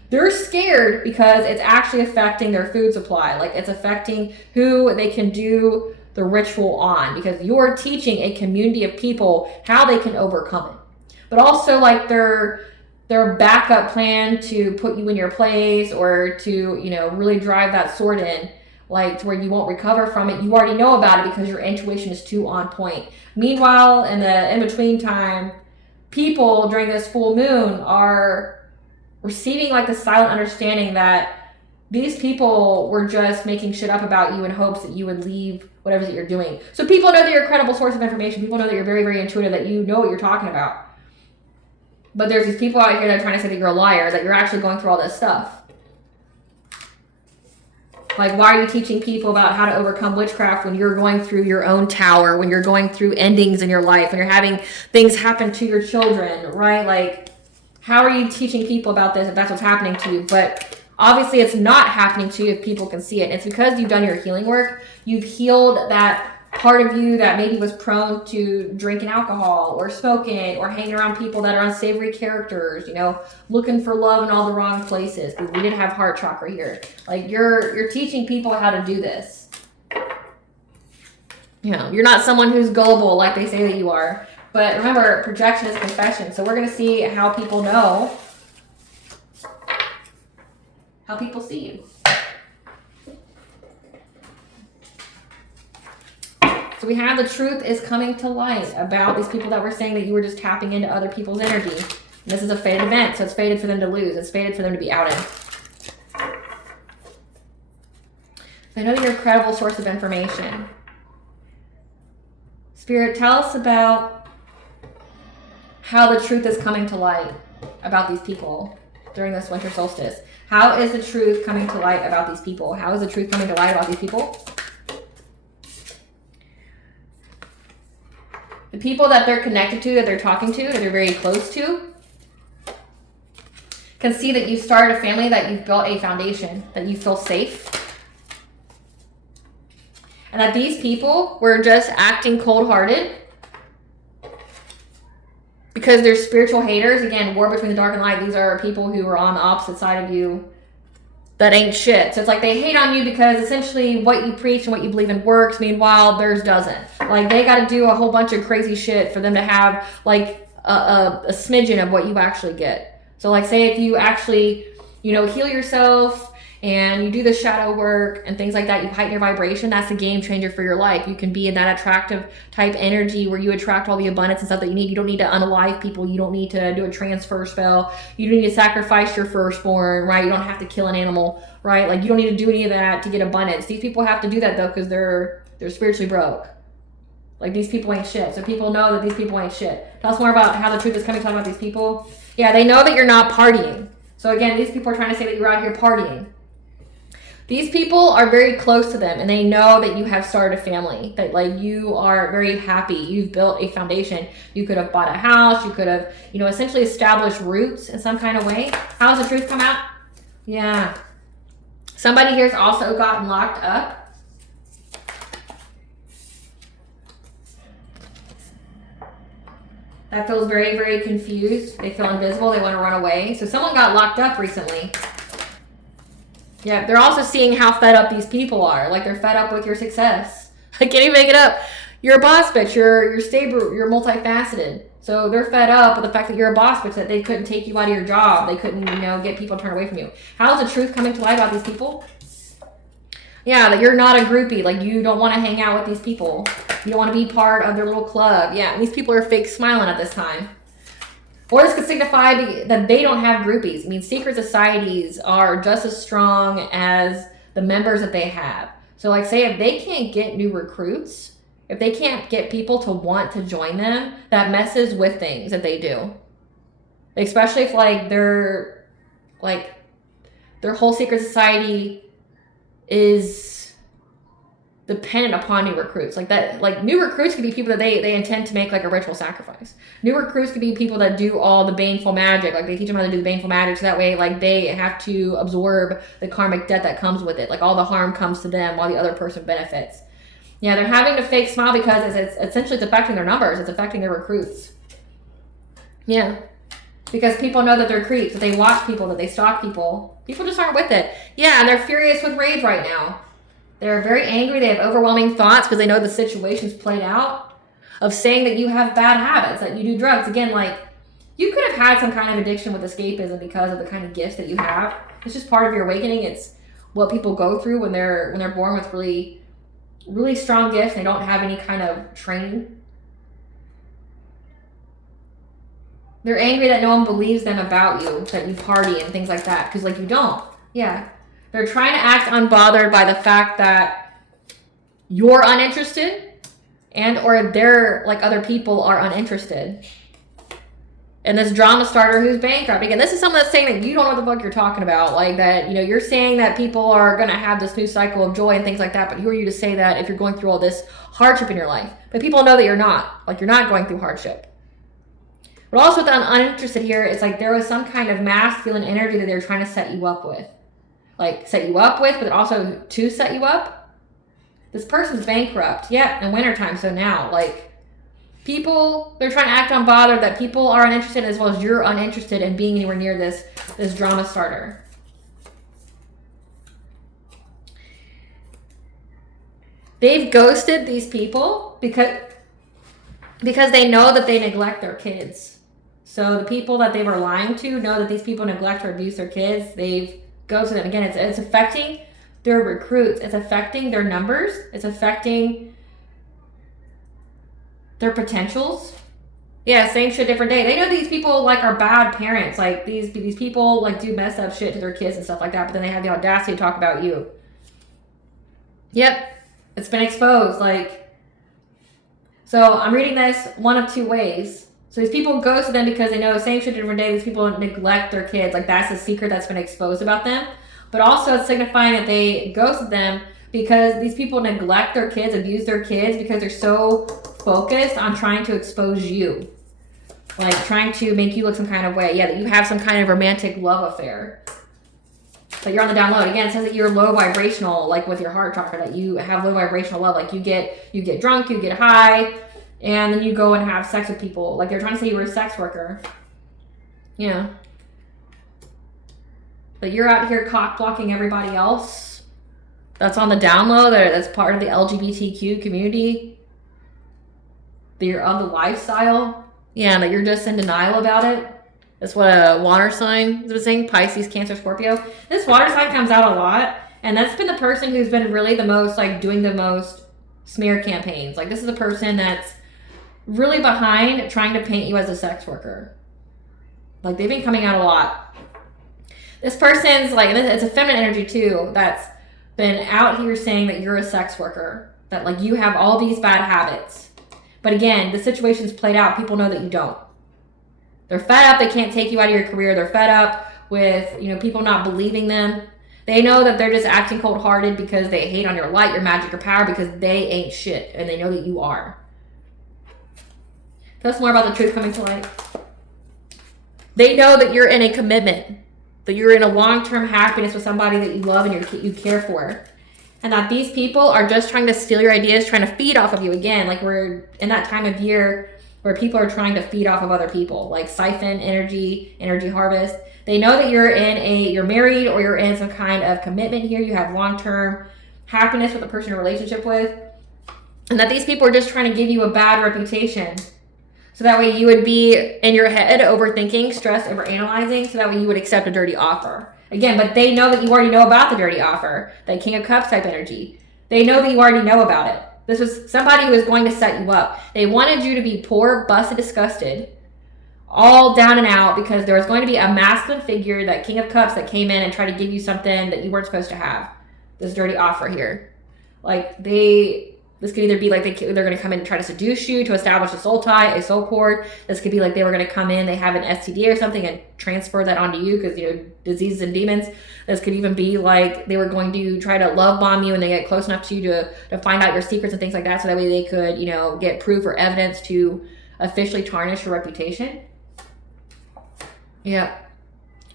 They're scared because it's actually affecting their food supply. Like it's affecting who they can do the ritual on. Because you're teaching a community of people how they can overcome it. But also like their backup plan to put you in your place or to, you know, really drive that sword in, like to where you won't recover from it. You already know about it because your intuition is too on point. Meanwhile, in the in-between time, people during this full moon are receiving like the silent understanding that these people were just making shit up about you in hopes that you would leave whatever that you're doing. So people know that you're a credible source of information. People know that you're very, very intuitive, that you know what you're talking about. But there's these people out here that are trying to say that you're a liar, that you're actually going through all this stuff. Like, why are you teaching people about how to overcome witchcraft when you're going through your own tower, when you're going through endings in your life, when you're having things happen to your children, right? Like, how are you teaching people about this if that's what's happening to you? But obviously it's not happening to you if people can see it. It's because you've done your healing work. You've healed that part of you that maybe was prone to drinking alcohol or smoking or hanging around people that are unsavory characters, you know, looking for love in all the wrong places. Because we didn't have heart chakra here. Like you're teaching people how to do this. You know, you're not someone who's gullible like they say that you are. But remember, projection is confession. So we're going to see how people know, how people see you. So we have the truth is coming to light about these people that were saying that you were just tapping into other people's energy. And this is a fated event, so it's fated for them to lose. It's fated for them to be outed. So I know that you're a credible source of information. Spirit, tell us about how the truth is coming to light about these people during this winter solstice. How is the truth coming to light about these people? How is the truth coming to light about these people? people that they're connected to, that they're talking to, that they're very close to, can see that you started a family, that you've built a foundation, that you feel safe. And that these people were just acting cold-hearted because they're spiritual haters. Again, war between the dark and light. These are people who are on the opposite side of you that ain't shit. So it's like they hate on you because essentially what you preach and what you believe in works. Meanwhile, theirs doesn't. Like they got to do a whole bunch of crazy shit for them to have like a smidgen of what you actually get. So like say if you actually, you know, heal yourself and you do the shadow work and things like that, you heighten your vibration, that's a game changer for your life. You can be in that attractive type energy where you attract all the abundance and stuff that you need. You don't need to unalive people. You don't need to do a transfer spell. You don't need to sacrifice your firstborn, right? You don't have to kill an animal, right? Like you don't need to do any of that to get abundance. These people have to do that though because they're spiritually broke. Like these people ain't shit. So people know that these people ain't shit. Tell us more about how the truth is coming, talking about these people. Yeah, they know that you're not partying. So again, these people are trying to say that you're out here partying. These people are very close to them and they know that you have started a family, that like you are very happy. You've built a foundation. You could have bought a house. You could have, you know, essentially established roots in some kind of way. How's the truth come out? Yeah. Somebody here's also gotten locked up. That feels very, very confused. They feel invisible. They want to run away. So someone got locked up recently. Yeah, they're also seeing how fed up these people are. Like, they're fed up with your success. I can't even make it up. You're a boss bitch. You're stable. You're multifaceted. So they're fed up with the fact that you're a boss bitch, that they couldn't take you out of your job. They couldn't, you know, get people to turn away from you. How's the truth coming to light about these people? Yeah, that you're not a groupie. Like, you don't want to hang out with these people. You don't want to be part of their little club. Yeah, and these people are fake smiling at this time. Or this could signify that they don't have groupies. I mean, secret societies are just as strong as the members that they have. So like say if they can't get new recruits, if they can't get people to want to join them, that messes with things that they do. Especially if like their whole secret society is dependent upon new recruits. Like that, like new recruits could be people that they intend to make like a ritual sacrifice. New recruits could be people that do all the baneful magic. Like they teach them how to do the baneful magic so that way like they have to absorb the karmic debt that comes with it. Like all the harm comes to them while the other person benefits. Yeah, they're having to fake smile because it's essentially affecting their numbers. It's affecting their recruits. Yeah. Because people know that they're creeps, that they watch people, that they stalk people. People just aren't with it. Yeah, and they're furious with rage right now. They're very angry. They have overwhelming thoughts because they know the situation's played out, of saying that you have bad habits, that you do drugs. Again, like you could have had some kind of addiction with escapism because of the kind of gifts that you have. It's just part of your awakening. It's what people go through when they're born with really, really strong gifts. They don't have any kind of training. They're angry that no one believes them about you, that you party and things like that, because like you don't. Yeah. They're trying to act unbothered by the fact that you're uninterested and or they're like other people are uninterested. And this drama starter who's bankrupt. Again, this is someone that's saying that you don't know what the fuck you're talking about. Like that, you know, you're saying that people are going to have this new cycle of joy and things like that. But who are you to say that if you're going through all this hardship in your life? But people know that you're not. Like you're not going through hardship. But also with the uninterested here, it's like there was some kind of masculine energy that they're trying to set you up with. Like set you up with, but also to set you up. This person's bankrupt. Yeah, in wintertime, so now. Like, people, they're trying to act unbothered that people are uninterested as well as you're uninterested in being anywhere near this drama starter. They've ghosted these people because they know that they neglect their kids. So the people that they were lying to know that these people neglect or abuse their kids. They've ghosted them. Again, it's affecting their recruits. It's affecting their numbers. It's affecting their potentials. Yeah, same shit, different day. They know these people like are bad parents. Like these people like do messed up shit to their kids and stuff like that. But then they have the audacity to talk about you. Yep, it's been exposed. Like, so I'm reading this one of two ways. So these people ghost them because they know same shit, different day. These people neglect their kids. Like that's a secret that's been exposed about them. But also it's signifying that they ghosted them because these people neglect their kids, abuse their kids because they're so focused on trying to expose you. Like trying to make you look some kind of way. Yeah, that you have some kind of romantic love affair. But you're on the down low. Again, it says that you're low vibrational, like with your heart chakra, that you have low vibrational love. Like you get drunk, you get high, and then you go and have sex with people. Like they're trying to say you were a sex worker. You know. But you're out here cock blocking everybody else. That's on the down low. That's part of the LGBTQ community. That you're of the lifestyle. Yeah, that you're just in denial about it. That's what a water sign was saying. Pisces, Cancer, Scorpio. This water sign comes out a lot. And that's been the person who's been really the most, like, doing the most smear campaigns. Like, this is the person that's really behind trying to paint you as a sex worker. Like, they've been coming out a lot. This person's, like, it's a feminine energy, too, that's been out here saying that you're a sex worker. That, like, you have all these bad habits. But again, the situation's played out. People know that you don't. They're fed up. They can't take you out of your career. They're fed up with, you know, people not believing them. They know that they're just acting cold-hearted because they hate on your light, your magic, your power, because they ain't shit. And they know that you are. Tell us more about the truth coming to light. They know that you're in a commitment. That you're in a long-term happiness with somebody that you love and you care for. And that these people are just trying to steal your ideas, trying to feed off of you. Again, like we're in that time of year where people are trying to feed off of other people, like siphon energy, energy harvest. They know that you're married or you're in some kind of commitment here. You have long-term happiness with the person you're in a relationship with. And that these people are just trying to give you a bad reputation. So that way you would be in your head overthinking, stressed, overanalyzing. So that way you would accept a dirty offer. Again, but they know that you already know about the dirty offer, that King of Cups type energy. They know that you already know about it. This was somebody who was going to set you up. They wanted you to be poor, busted, disgusted, all down and out, because there was going to be a masculine figure, that King of Cups, that came in and tried to give you something that you weren't supposed to have. This dirty offer here. Like this could either be like they're going to come in and try to seduce you to establish a soul tie, a soul cord. This could be like they were going to come in, they have an STD or something and transfer that onto you because, you know, diseases and demons. This could even be like they were going to try to love bomb you and they get close enough to you to find out your secrets and things like that. So that way they could, you know, get proof or evidence to officially tarnish your reputation. Yeah.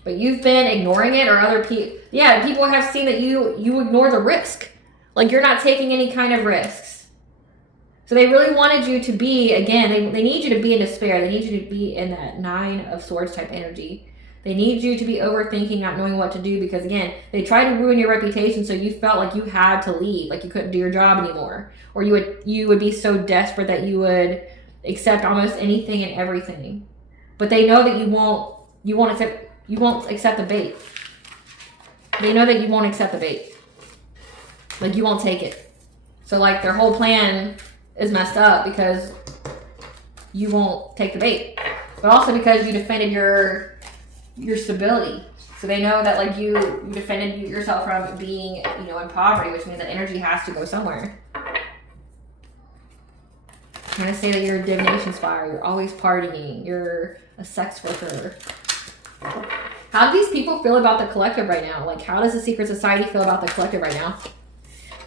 But you've been ignoring it, or other people. Yeah, people have seen that you ignore the risk. Like you're not taking any kind of risks. So they really wanted you to be, again, they need you to be in despair. They need you to be in that 9 of Swords type energy. They need you to be overthinking, not knowing what to do, because again, they tried to ruin your reputation, so you felt like you had to leave, like you couldn't do your job anymore. Or you would be so desperate that you would accept almost anything and everything. But they know that you won't accept the bait. They know that you won't accept the bait. Like you won't take it. So like their whole plan is messed up because you won't take the bait. But also because you defended your stability. So they know that like you defended yourself from being, you know, in poverty, which means that energy has to go somewhere. I'm trying to say that you're a divination spire, you're always partying, you're a sex worker. How do these people feel about the collective right now? Like, how does the secret society feel about the collective right now?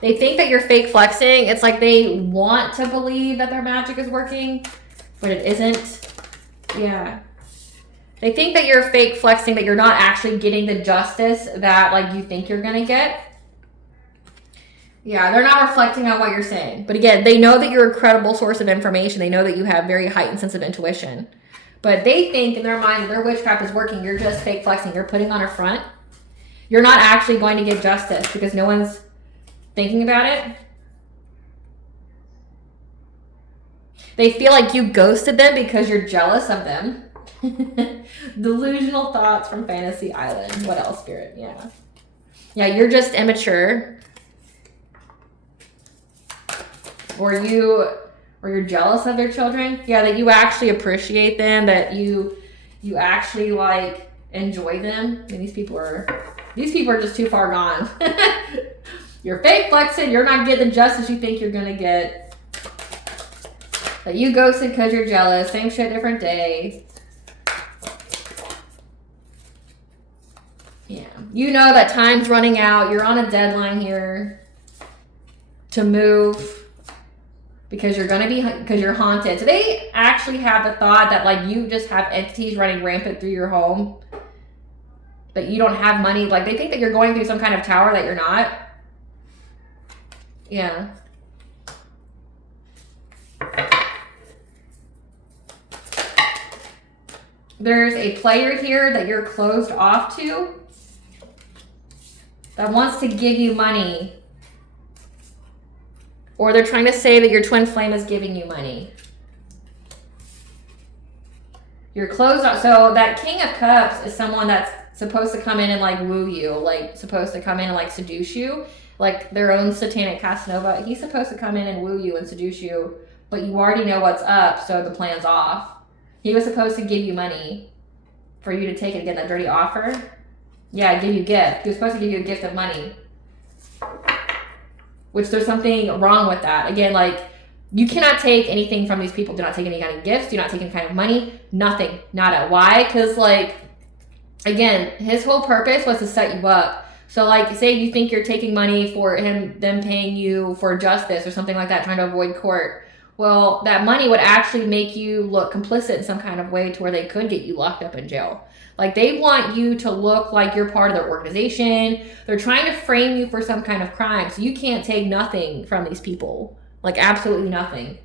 They think that you're fake flexing. It's like they want to believe that their magic is working, but it isn't. Yeah. They think that you're fake flexing, that you're not actually getting the justice that like you think you're going to get. Yeah, they're not reflecting on what you're saying. But again, they know that you're a credible source of information. They know that you have very heightened sense of intuition. But they think in their mind that their witchcraft is working. You're just fake flexing. You're putting on a front. You're not actually going to get justice because no one's thinking about it. They feel like you ghosted them because you're jealous of them. Delusional thoughts from Fantasy Island. What else, Spirit? Yeah. Yeah, you're just immature. Or you're jealous of their children. Yeah, that you actually appreciate them, that you actually like enjoy them. I mean, these people are just too far gone. You're fake flexing, you're not getting the justice you think you're gonna get. That you ghosted because you're jealous. Same shit, different day. Yeah. You know that time's running out. You're on a deadline here to move. because you're haunted. So they actually have the thought that like you just have entities running rampant through your home, that you don't have money. Like they think that you're going through some kind of tower that you're not. Yeah. There's a player here that you're closed off to that wants to give you money. Or they're trying to say that your twin flame is giving you money. You're closed off. So that King of Cups is someone that's supposed to come in and like woo you. Like supposed to come in and like seduce you. Like their own satanic Casanova. He's supposed to come in and woo you and seduce you. But you already know what's up, so the plan's off. He was supposed to give you money for you to take it again, that dirty offer. Yeah, give you a gift. He was supposed to give you a gift of money. Which there's something wrong with that. Again, like, you cannot take anything from these people. Do not take any kind of gifts. Do not take any kind of money. Nothing. Nada. Why? Because, like, again, his whole purpose was to set you up. So, like, say you think you're taking money for them paying you for justice or something like that, trying to avoid court. Well, that money would actually make you look complicit in some kind of way to where they could get you locked up in jail. Like, they want you to look like you're part of their organization. They're trying to frame you for some kind of crime. So you can't take nothing from these people. Like, absolutely nothing.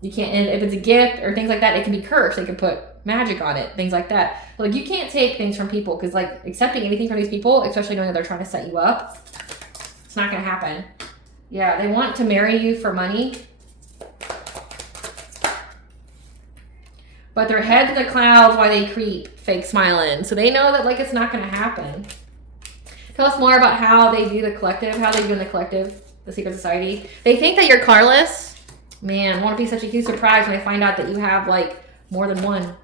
You can't, and if it's a gift or things like that, it can be cursed. They can put magic on it, things like that. Like, you can't take things from people because, like, accepting anything from these people, especially knowing that they're trying to set you up, it's not going to happen. Yeah, they want to marry you for money. But their heads in the clouds while they creep, fake smiling. So they know that, like, it's not going to happen. Tell us more about how they do the collective, how they do in the collective, the secret society. They think that you're carless. Man, won't it be such a huge surprise when they find out that you have, like, more than one.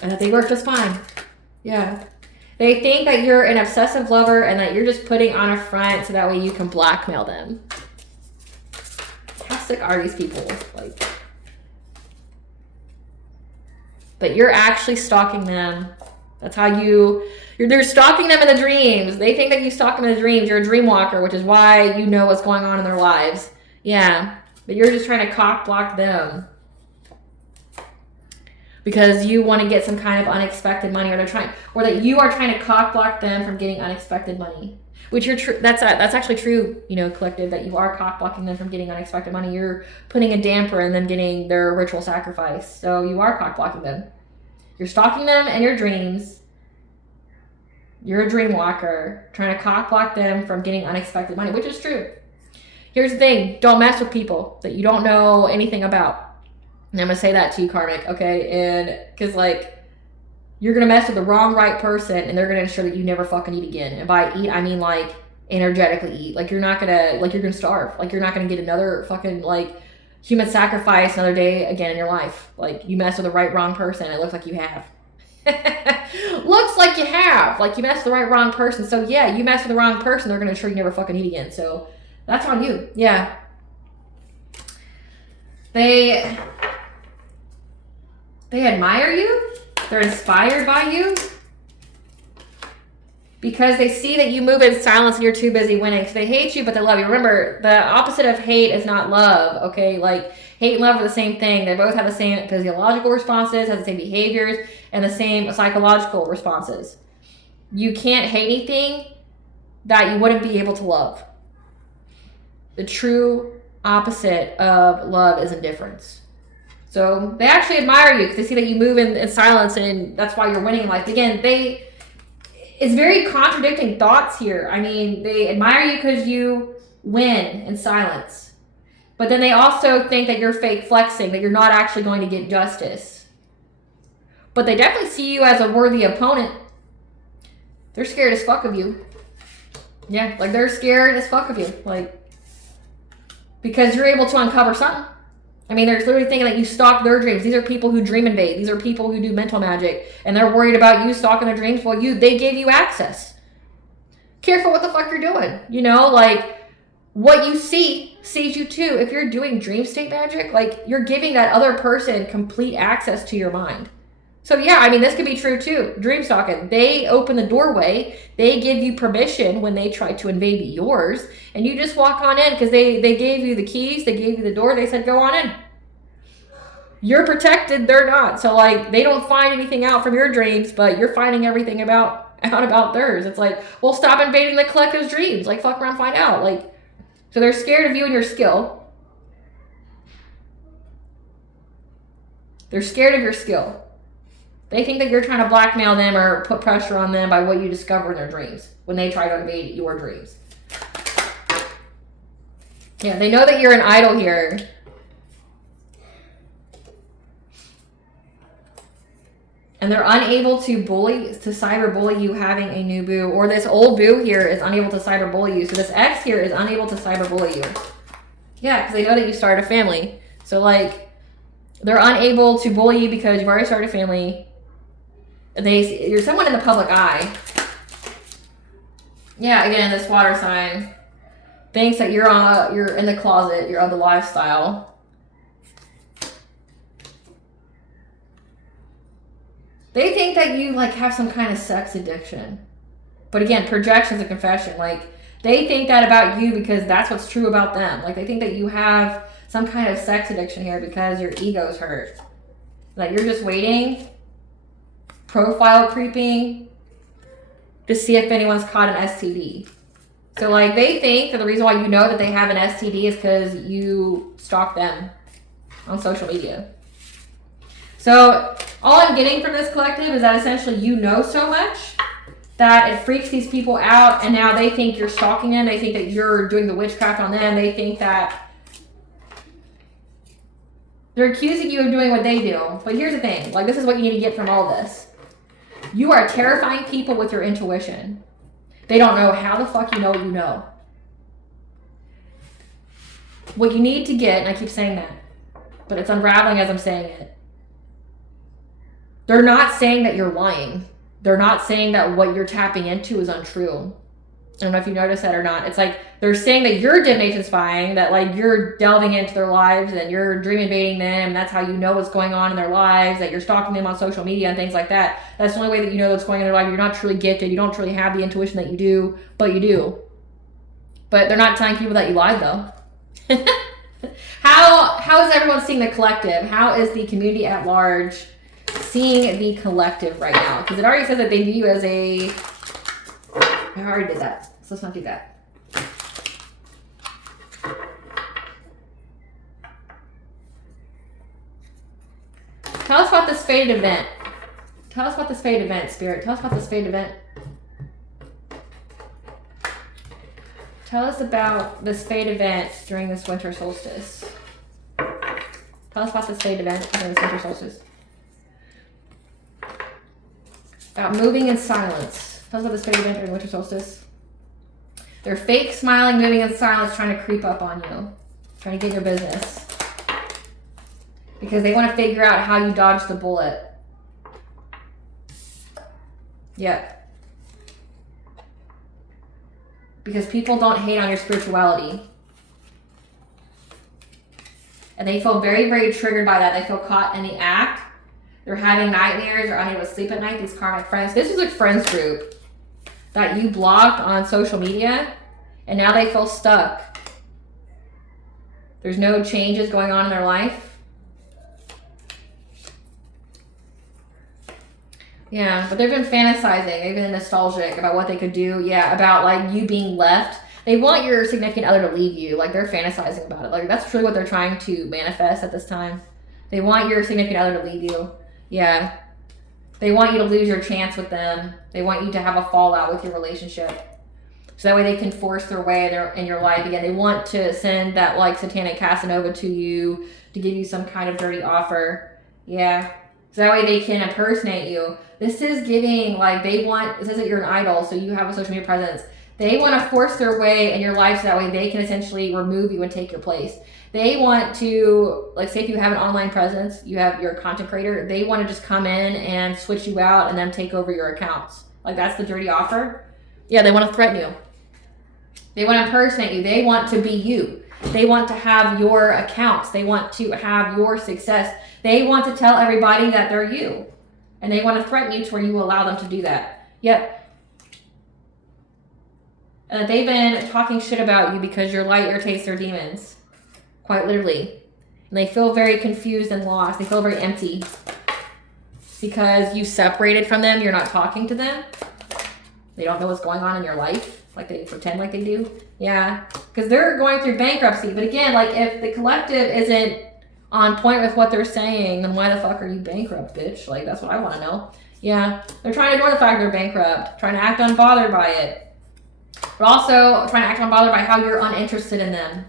And that they work just fine. Yeah. They think that you're an obsessive lover and that you're just putting on a front so that way you can blackmail them. How sick are these people? Like... But you're actually stalking them. That's how they're stalking them in the dreams. They think that you stalk them in the dreams. You're a dream walker, which is why you know what's going on in their lives. Yeah. But you're just trying to cock block them. Because you want to get some kind of unexpected money, or that you are trying to cock block them from getting unexpected money. Which that's actually true, collective, that you are cock blocking them from getting unexpected money. You're putting a damper in them getting their ritual sacrifice. So you are cock blocking them. You're stalking them in your dreams. You're a dream walker, trying to cock block them from getting unexpected money, which is true. Here's the thing. Don't mess with people that you don't know anything about. And I'm going to say that to you, Karmic, okay? And because, like, you're going to mess with the wrong right person, and they're going to ensure that you never fucking eat again. And by eat, I mean, like, energetically eat. Like, you're not going to, like, you're going to starve. Like, you're not going to get another fucking, like, human sacrifice another day again in your life. Like, you mess with the wrong person, it looks like you have. Looks like you have. Like, you mess with the wrong person. So, yeah, you mess with the wrong person, they're going to ensure you never fucking eat again. So, that's on you. Yeah. They admire you. They're inspired by you because they see that you move in silence and you're too busy winning. So they hate you, but they love you. Remember, the opposite of hate is not love, okay? Like, hate and love are the same thing. They both have the same physiological responses, have the same behaviors, and the same psychological responses. You can't hate anything that you wouldn't be able to love. The true opposite of love is indifference. So they actually admire you because they see that you move in silence, and that's why you're winning in life. Again, it's very contradicting thoughts here. I mean, they admire you because you win in silence. But then they also think that you're fake flexing, that you're not actually going to get justice. But they definitely see you as a worthy opponent. They're scared as fuck of you. Yeah, like they're scared as fuck of you. Like, because you're able to uncover something. I mean, they're literally thinking that you stalk their dreams. These are people who dream invade. These are people who do mental magic. And they're worried about you stalking their dreams. Well, they gave you access. Careful what the fuck you're doing. Like, what you see sees you too. If you're doing dream state magic, like, you're giving that other person complete access to your mind. So yeah, I mean, this could be true too. Dream stalking. They open the doorway. They give you permission when they try to invade yours. And you just walk on in because they gave you the keys. They gave you the door. They said, go on in. You're protected. They're not. So like, they don't find anything out from your dreams, but you're finding everything out about theirs. It's like, well, stop invading the collective's dreams. Like, fuck around, find out. Like, so they're scared of you and your skill. They're scared of your skill. They think that you're trying to blackmail them or put pressure on them by what you discover in their dreams when they try to invade your dreams. Yeah, they know that you're an idol here. And they're unable to cyberbully you having a new boo. Or this old boo here is unable to cyberbully you. So this ex here is unable to cyberbully you. Yeah, because they know that you started a family. So like, they're unable to bully you because you've already started a family. You're someone in the public eye. Yeah, again, this water sign thinks that you're in the closet, you're of the lifestyle. They think that you like have some kind of sex addiction. But again, projection's a confession. Like, they think that about you because that's what's true about them. Like, they think that you have some kind of sex addiction here because your ego's hurt. Like, you're just waiting, profile creeping, to see if anyone's caught an STD. So, like, they think that the reason why you know that they have an STD is because you stalk them on social media. So, all I'm getting from this collective is that essentially you know so much that it freaks these people out, and now they think you're stalking them. They think that you're doing the witchcraft on them. They think that they're accusing you of doing what they do. But here's the thing. Like, this is what you need to get from all this. You are terrifying people with your intuition. They don't know how the fuck you know what you know. What you need to get, and I keep saying that, but it's unraveling as I'm saying it. They're not saying that you're lying. They're not saying that what you're tapping into is untrue. I don't know if you noticed that or not. It's like they're saying that you're divination spying, that like you're delving into their lives and you're dream invading them. And that's how you know what's going on in their lives, that you're stalking them on social media and things like that. That's the only way that you know what's going on in their life. You're not truly gifted. You don't truly have the intuition that you do, but you do. But they're not telling people that you lied though. How is everyone seeing the collective? How is the community at large seeing the collective right now? Because it already says that they view you as a... I already did that, so let's not do that. Tell us about this fated event. Tell us about this fated event, Spirit. Tell us about this fated event. Tell us about this fated event during this winter solstice. Tell us about this fated event during this winter solstice. About moving in silence. Tell us about this fated event during winter solstice. They're fake smiling, moving in silence, trying to creep up on you. Trying to get your business. Because they want to figure out how you dodged the bullet. Yep. Because people don't hate on your spirituality. And they feel very, very triggered by that. They feel caught in the act. They're having nightmares. They're unable to sleep at night. These karmic friends. This is a friends group that you blocked on social media. And now they feel stuck. There's no changes going on in their life. Yeah, but they've been fantasizing. They've been nostalgic about what they could do. Yeah, about like you being left. They want your significant other to leave you. Like they're fantasizing about it. Like that's truly what they're trying to manifest at this time. They want your significant other to leave you. Yeah. They want you to lose your chance with them. They want you to have a fallout with your relationship. So that way they can force their way in your life again. They want to send that like satanic Casanova to you to give you some kind of dirty offer. Yeah. So that way they can impersonate you. This is giving like it says that you're an idol, so you have a social media presence. They want to force their way in your life so that way they can essentially remove you and take your place. They want to, like say if you have an online presence, you're a content creator, they want to just come in and switch you out and then take over your accounts. Like that's the dirty offer. Yeah, they want to threaten you. They want to impersonate you. They want to be you. They want to have your accounts. They want to have your success. They want to tell everybody that they're you. And they want to threaten you to where you will allow them to do that. Yep. And they've been talking shit about you because your light irritates their demons. Quite literally. And they feel very confused and lost. They feel very empty. Because you separated from them. You're not talking to them. They don't know what's going on in your life. Like they pretend like they do. Yeah. Because they're going through bankruptcy. But again, like if the collective isn't on point with what they're saying, then why the fuck are you bankrupt, bitch? Like, that's what I want to know. Yeah. They're trying to ignore the fact they're bankrupt. Trying to act unbothered by it. But also trying to act unbothered by how you're uninterested in them.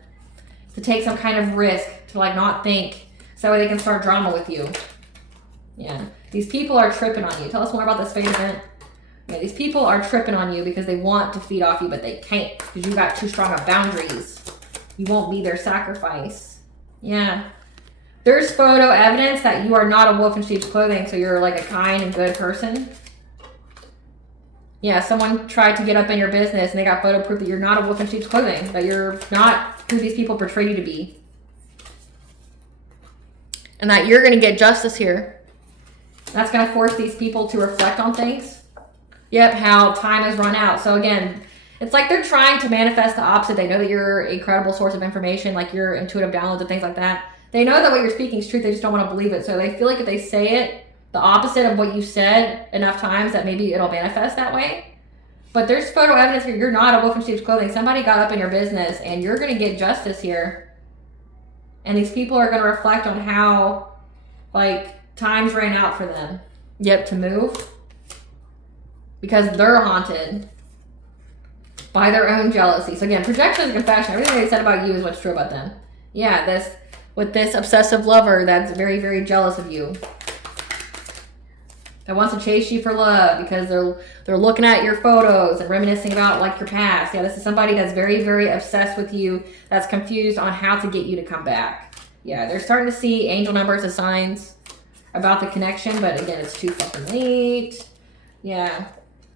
To take some kind of risk. To like not think. So that way they can start drama with you. Yeah. These people are tripping on you. Tell us more about this fate event. Yeah, these people are tripping on you because they want to feed off you, but they can't. Because you got too strong of boundaries. You won't be their sacrifice. Yeah. There's photo evidence that you are not a wolf in sheep's clothing, so you're like a kind and good person. Yeah, someone tried to get up in your business and they got photo proof that you're not a wolf in sheep's clothing, that you're not who these people portray you to be. And that you're going to get justice here. That's going to force these people to reflect on things. Yep, how time has run out. So again, it's like they're trying to manifest the opposite. They know that you're a credible source of information, like your intuitive downloads and things like that. They know that what you're speaking is truth. They just don't want to believe it. So they feel like if they say it, the opposite of what you said enough times, that maybe it'll manifest that way. But there's photo evidence here. You're not a wolf in sheep's clothing. Somebody got up in your business and you're going to get justice here. And these people are going to reflect on how, like, times ran out for them. Yep, to move. Because they're haunted by their own jealousy. So again, projection and confession. Everything they said about you is what's true about them. Yeah, with this obsessive lover that's very, very jealous of you. That wants to chase you for love because they're looking at your photos and reminiscing about like your past. Yeah, this is somebody that's very, very obsessed with you, that's confused on how to get you to come back. Yeah, they're starting to see angel numbers as signs about the connection, but again, it's too fucking late. Yeah.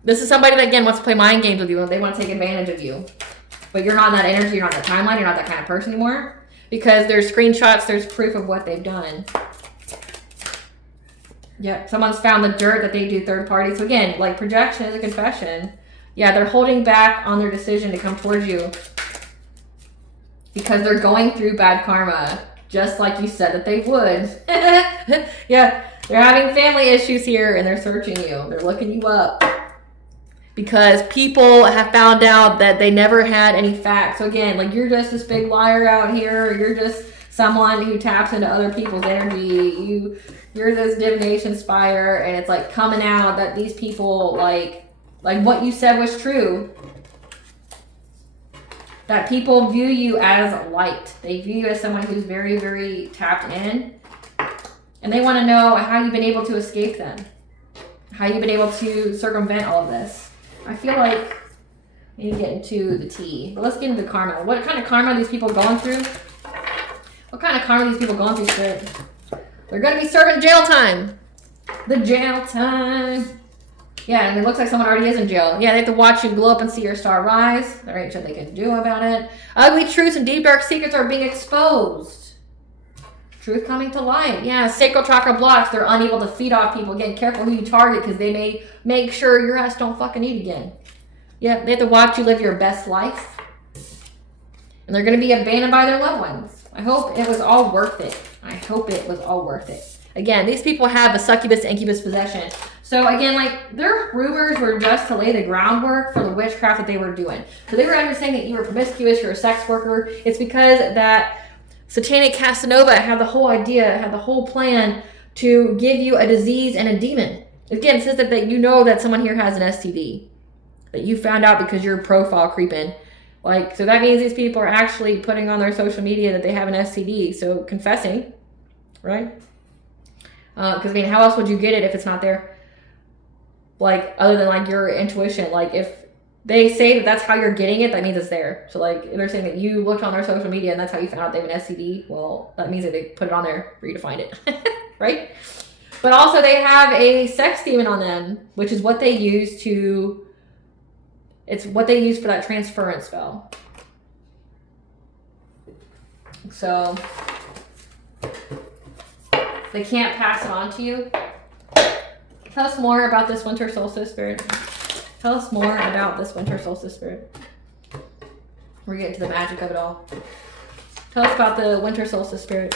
This is somebody that, again, wants to play mind games with you. They want to take advantage of you. But you're not in that energy. You're not in that timeline. You're not that kind of person anymore. Because there's screenshots. There's proof of what they've done. Yeah. Someone's found the dirt that they do third party. So again, like projection is a confession. Yeah, they're holding back on their decision to come towards you. Because they're going through bad karma. Just like you said that they would. Yeah. They're having family issues here and they're searching you. They're looking you up. Because people have found out that they never had any facts. So again, like you're just this big liar out here. You're just someone who taps into other people's energy. You're this divination spire, and it's like coming out that these people like what you said was true. That people view you as light. They view you as someone who's very, very tapped in. And they want to know how you've been able to escape them. How you've been able to circumvent all of this. I feel like we need to get into the tea. But let's get into karma. What kind of karma are these people going through? What kind of karma are these people going through, Spirit? They're going to be serving jail time. The jail time. Yeah, and it looks like someone already is in jail. Yeah, they have to watch you glow up and see your star rise. There ain't shit they can do about it. Ugly truths and deep dark secrets are being exposed. Truth coming to light. Yeah, sacral chakra blocks. They're unable to feed off people. Again, careful who you target because they may make sure your ass don't fucking eat again. Yeah, they have to watch you live your best life. And they're going to be abandoned by their loved ones. I hope it was all worth it. I hope it was all worth it. Again, these people have a succubus incubus possession. So again, like their rumors were just to lay the groundwork for the witchcraft that they were doing. So they were either saying that you were promiscuous, you're a sex worker. It's because that Satanic Casanova had the whole idea, had the whole plan to give you a disease and a demon. Again, it says that you know that someone here has an STD. That you found out because your profile creeping. Like, so that means these people are actually putting on their social media that they have an STD. So confessing, right? Because I mean, how else would you get it if it's not there? Like, other than like your intuition. Like, if they say that that's how you're getting it, that means it's there. So like, if they're saying that you looked on their social media and that's how you found out they have an STD, well, that means that they put it on there for you to find it, right? But also they have a sex demon on them, which is what they use to, it's what they use for that transference spell. So they can't pass it on to you. Tell us more about this winter solstice spirit. Tell us more about this winter solstice spirit. We're getting to the magic of it all. Tell us about the winter solstice spirit.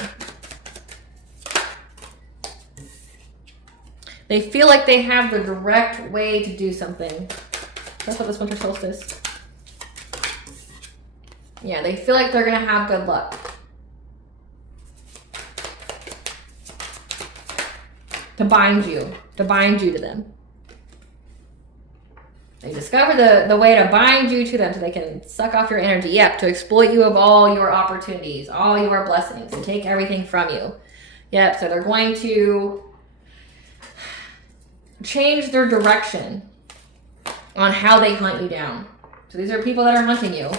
They feel like they have the direct way to do something. That's what this winter solstice. Yeah, they feel like they're going to have good luck. To bind you to them. They discover the way to bind you to them so they can suck off your energy. Yep, to exploit you of all your opportunities, all your blessings, and take everything from you. Yep, so they're going to change their direction on how they hunt you down. So these are people that are hunting you.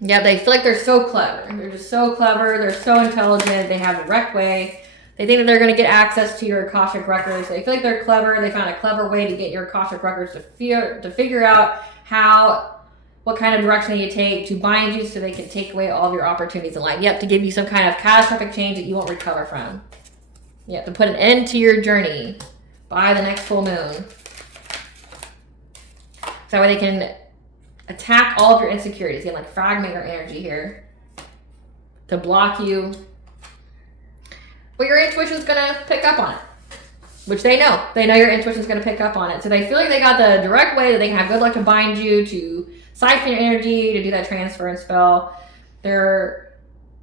Yeah, they feel like they're so clever. They're just so clever. They're so intelligent. They have a direct way. They think that they're going to get access to your Akashic records. They feel like they're clever. They found a clever way to get your Akashic records to figure out what kind of direction you take to bind you so they can take away all of your opportunities in life. Yep, to give you some kind of catastrophic change that you won't recover from. Yep, to put an end to your journey by the next full moon. So that way they can attack all of your insecurities. Again, like fragment your energy here. To block you. But your intuition is going to pick up on it. Which they know. They know your intuition is going to pick up on it. So they feel like they got the direct way that they can have good luck to bind you, to siphon your energy, to do that transference spell. They're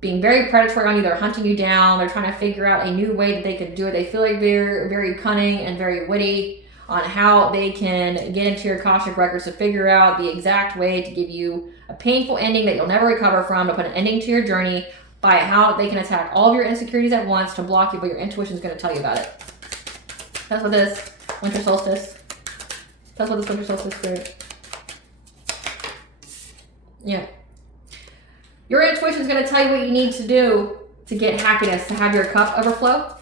being very predatory on you. They're hunting you down. They're trying to figure out a new way that they can do it. They feel like they're very cunning and very witty on how they can get into your Akashic records to figure out the exact way to give you a painful ending that you'll never recover from, to put an ending to your journey by how they can attack all of your insecurities at once to block you, but your intuition is going to tell you about it. That's what this winter solstice. That's what this winter solstice spirit. Yeah. Your intuition is going to tell you what you need to do to get happiness, to have your cup overflow,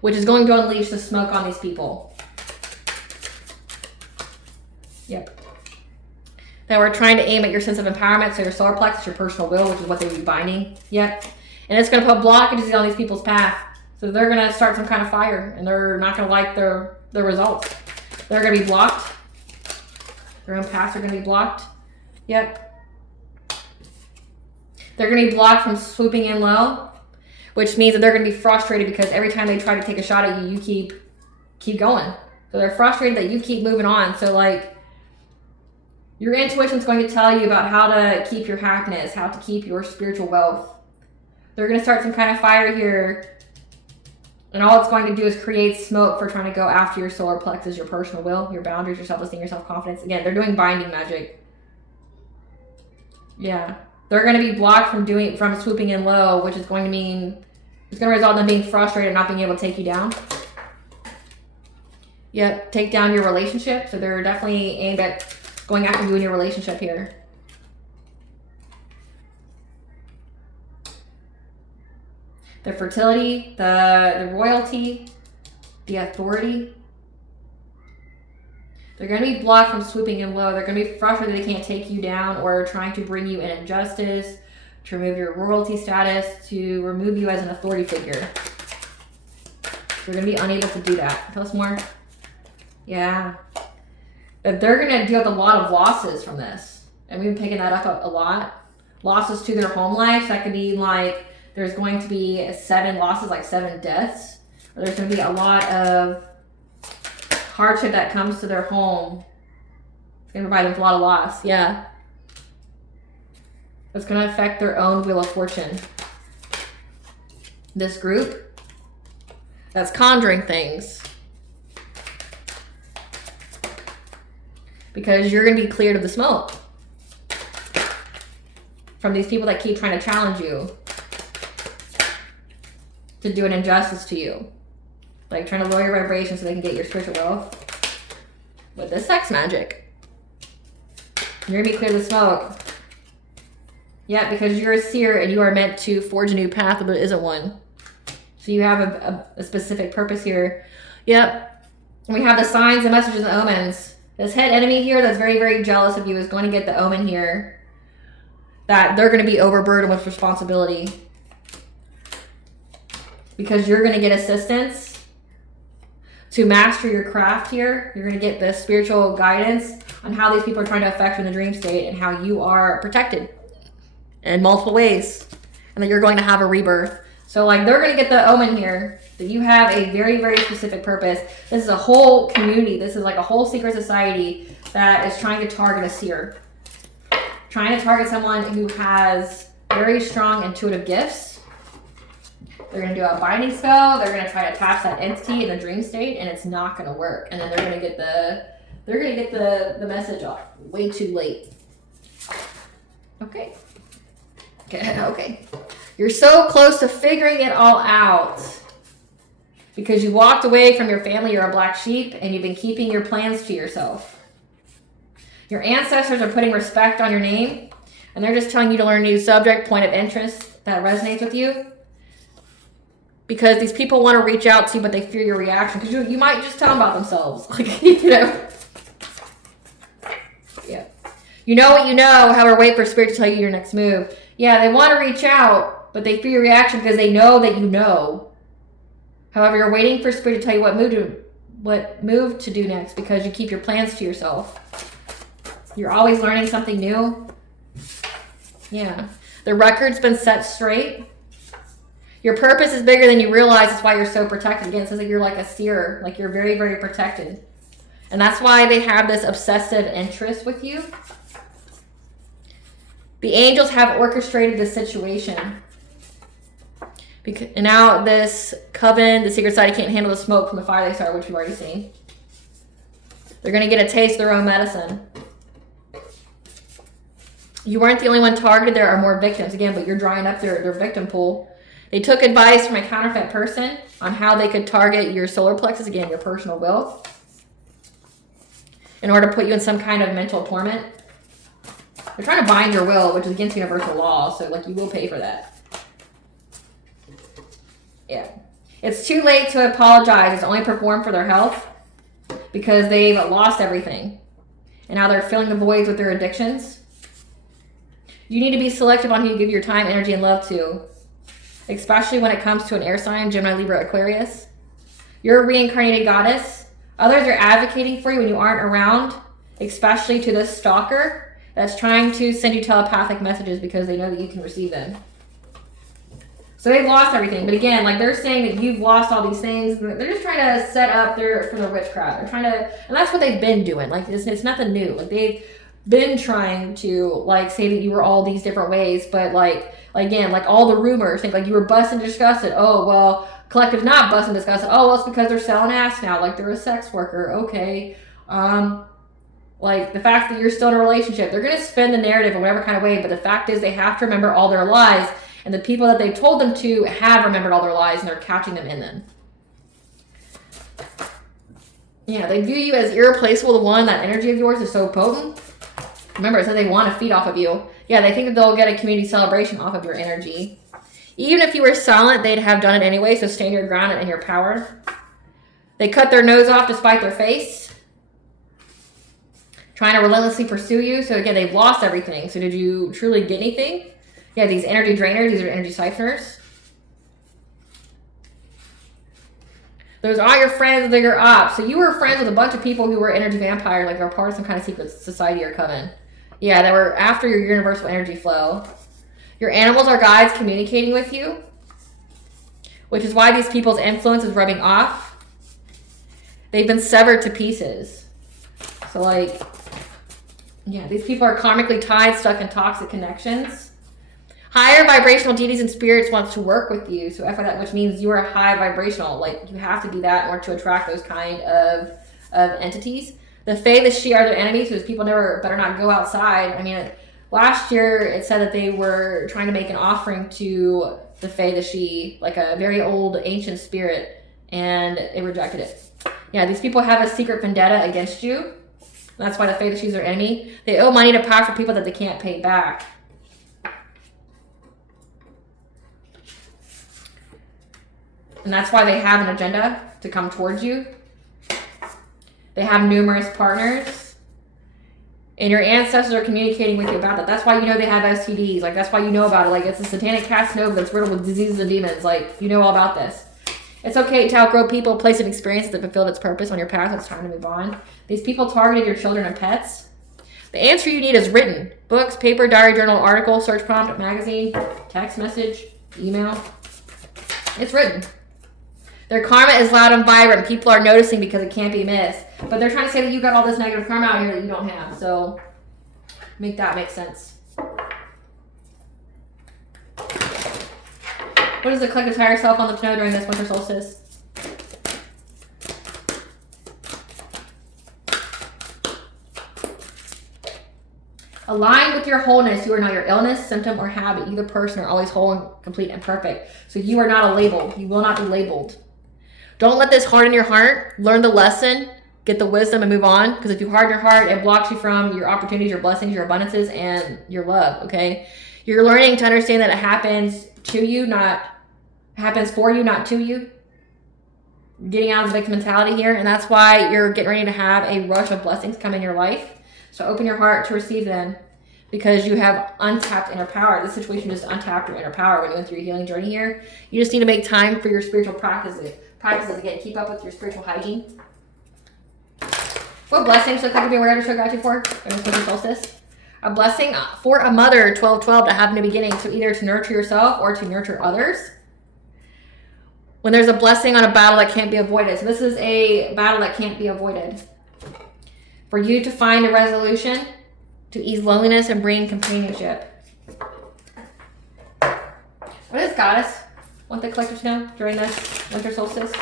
which is going to unleash the smoke on these people. Yep. That we're trying to aim at your sense of empowerment, so your solar plexus, your personal will, which is what they would be binding. Yep. And it's going to put blockages on these people's path. So they're going to start some kind of fire, and they're not going to like their results. They're going to be blocked. Their own paths are going to be blocked. Yep. They're going to be blocked from swooping in low, which means that they're going to be frustrated because every time they try to take a shot at you, you keep going. So they're frustrated that you keep moving on. So like, your intuition is going to tell you about how to keep your happiness, how to keep your spiritual wealth. They're going to start some kind of fire here. And all it's going to do is create smoke for trying to go after your solar plexus, your personal will, your boundaries, your self-esteem, your self-confidence. Again, they're doing binding magic. Yeah. They're going to be blocked from swooping in low, which is going to mean it's going to result in them being frustrated and not being able to take you down. Yep. Take down your relationship. So they're definitely aimed at going after you in your relationship here. The fertility, the royalty, the authority. They're going to be blocked from swooping in low. They're going to be frustrated they can't take you down, or trying to bring you in injustice, to remove your royalty status, to remove you as an authority figure. They're going to be unable to do that. Tell us more. Yeah. They're going to deal with a lot of losses from this. And we've been picking that up a lot. Losses to their home life. That could be like, there's going to be 7 losses, like 7 deaths. Or there's going to be a lot of hardship that comes to their home. It's going to provide them with a lot of loss. Yeah. It's going to affect their own wheel of fortune. This group that's conjuring things. Because you're going to be cleared of the smoke from these people that keep trying to challenge you to do an injustice to you. Like trying to lower your vibration so they can get your spiritual wealth. With this sex magic. You're going to be cleared of the smoke. Yeah, because you're a seer and you are meant to forge a new path, but it isn't one. So you have a specific purpose here. Yep. And we have the signs, the messages, and omens. This head enemy here that's very, very jealous of you is going to get the omen here that they're going to be overburdened with responsibility. because you're going to get assistance to master your craft here. You're going to get the spiritual guidance on how these people are trying to affect you in the dream state and how you are protected in multiple ways, and that you're going to have a rebirth. So like they're going to get the omen here that you have a very, very specific purpose. This is a whole community. This is like a whole secret society that is trying to target a seer. Trying to target someone who has very strong intuitive gifts. They're going to do a binding spell. They're going to try to attach that entity in the dream state, and it's not going to work. And then they're going to get the message off way too late. Okay. Okay. You're so close to figuring it all out because you walked away from your family. You're a black sheep, and you've been keeping your plans to yourself. Your ancestors are putting respect on your name, and they're just telling you to learn a new subject, point of interest that resonates with you. Because these people want to reach out to you, but they fear your reaction. Because you might just tell them about themselves. Like, you know. Yeah. You know what you know. However, wait for spirit to tell you your next move. Yeah, they want to reach out, but they fear your reaction because they know that you know. However, you're waiting for spirit to tell you what move to do next because you keep your plans to yourself. You're always learning something new. Yeah. The record's been set straight. Your purpose is bigger than you realize. That's why you're so protected. Again, it says that you're like a seer. Like you're very, very protected. And that's why they have this obsessive interest with you. The angels have orchestrated this situation. And now this coven, the secret society, can't handle the smoke from the fire they started, which we've already seen. They're going to get a taste of their own medicine. You weren't the only one targeted. There are more victims. Again, but you're drying up their victim pool. They took advice from a counterfeit person on how they could target your solar plexus, again, your personal will, in order to put you in some kind of mental torment. They're trying to bind your will, which is against universal law, so like you will pay for that. Yeah. It's too late to apologize. It's only performed for their health because they've lost everything. And now they're filling the voids with their addictions. You need to be selective on who you give your time, energy, and love to, especially when it comes to an air sign, Gemini, Libra, Aquarius. You're a reincarnated goddess. Others are advocating for you when you aren't around, especially to this stalker that's trying to send you telepathic messages because they know that you can receive them. So they've lost everything. But again, like they're saying that you've lost all these things. They're just trying to set up for the witchcraft. They're trying to, and that's what they've been doing. Like it's nothing new. Like they've been trying to like say that you were all these different ways, but like again, like all the rumors think like you were busted and disgusted. Oh well, collective's not busted and disgusted. Oh well, it's because they're selling ass now. Like they're a sex worker. Okay, like the fact that you're still in a relationship, they're gonna spin the narrative in whatever kind of way. But the fact is, they have to remember all their lies, and the people that they told them to have remembered all their lies, and they're catching them in them. Yeah, they view you as irreplaceable. The one, that energy of yours is so potent. Remember, it said they want to feed off of you. Yeah, they think that they'll get a community celebration off of your energy. Even if you were silent, they'd have done it anyway, so stand your ground and in your power. They cut their nose off to spite their face, trying to relentlessly pursue you. So again, they've lost everything. So did you truly get anything? Yeah, these energy drainers, these are energy siphoners. Those are your friends, they're your ops. So you were friends with a bunch of people who were energy vampires, like they're part of some kind of secret society or coven. Yeah, that were after your universal energy flow. Your animals are guides communicating with you, which is why these people's influence is rubbing off. They've been severed to pieces. So like, yeah, these people are karmically tied, stuck in toxic connections. Higher vibrational deities and spirits want to work with you. So after that, which means you are high vibrational. Like you have to do that in order to attract those kind of entities. The Fae, the She are their enemies, because people better not go outside. I mean, last year it said that they were trying to make an offering to the Fae, the She, like a very old ancient spirit, and it rejected it. Yeah, these people have a secret vendetta against you. That's why the Fae, the She is their enemy. They owe money to powerful people that they can't pay back. And that's why they have an agenda to come towards you. They have numerous partners. And your ancestors are communicating with you about that. That's why you know they have STDs. Like, that's why you know about it. Like, it's a satanic cast nova that's riddled with diseases and demons. Like, you know all about this. It's okay to outgrow people, place, and experiences that fulfilled its purpose on your path. It's time to move on. These people targeted your children and pets. The answer you need is written. Books, paper, diary, journal, article, search prompt, magazine, text message, email. It's written. Their karma is loud and vibrant. People are noticing because it can't be missed. But they're trying to say that you got all this negative karma out here that you don't have. So make that make sense. What does the collective tell yourself on the know during this winter solstice? Align with your wholeness. You are not your illness, symptom, or habit. You, the person, are always whole and complete and perfect. So you are not a label. You will not be labeled. Don't let this harden your heart. Learn the lesson. Get the wisdom and move on. Because if you harden your heart, it blocks you from your opportunities, your blessings, your abundances, and your love. Okay? You're learning to understand that it happens to you, not happens for you, not to you. You're getting out of the victim mentality here, and that's why you're getting ready to have a rush of blessings come in your life. So open your heart to receive them, because you have untapped inner power. This situation just untapped your inner power when you went through your healing journey here. You just need to make time for your spiritual practices. Again, keep up with your spiritual hygiene. What blessings should the collective be aware to show gratitude for during this winter solstice? A blessing for a mother, 12-12, to have in the beginning, so either to nurture yourself or to nurture others. When there's a blessing on a battle that can't be avoided. So this is a battle that can't be avoided. For you to find a resolution, to ease loneliness and bring companionship. What is Goddess? Want the collective to know during this winter solstice?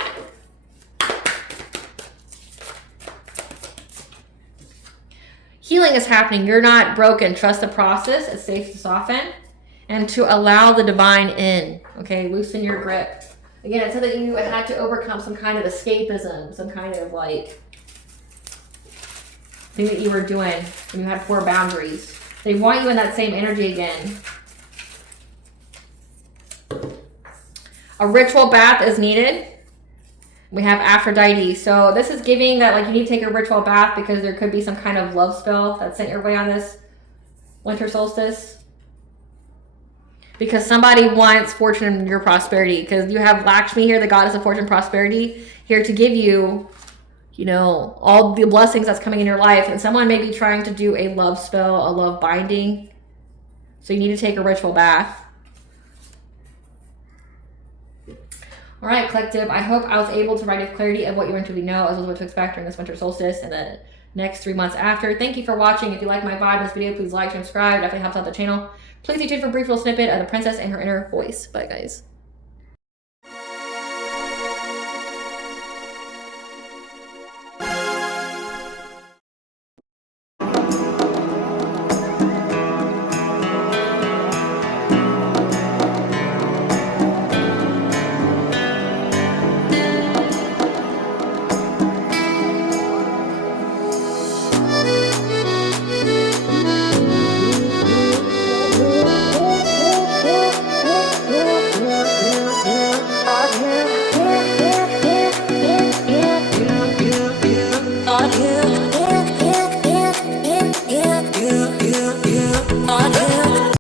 Healing is happening. You're not broken. Trust the process. It's safe to soften. And to allow the divine in. Okay, loosen your grip. Again, it said that you had to overcome some kind of escapism, some kind of like thing that you were doing when you had 4 boundaries. They want you in that same energy again. A ritual bath is needed. We have Aphrodite. So this is giving that like you need to take a ritual bath because there could be some kind of love spell that's sent your way on this winter solstice. Because somebody wants fortune and your prosperity. Because you have Lakshmi here, the goddess of fortune and prosperity, here to give you, you know, all the blessings that's coming in your life. And someone may be trying to do a love spell, a love binding. So you need to take a ritual bath. All right, collective. I hope I was able to provide you clarity of what you intuitively know as well as what to expect during this winter solstice and the next 3 months after. Thank you for watching. If you like my vibe in this video, please like, share, subscribe. It definitely helps out the channel. Please stay tuned for a brief little snippet of the princess and her inner voice. Bye, guys.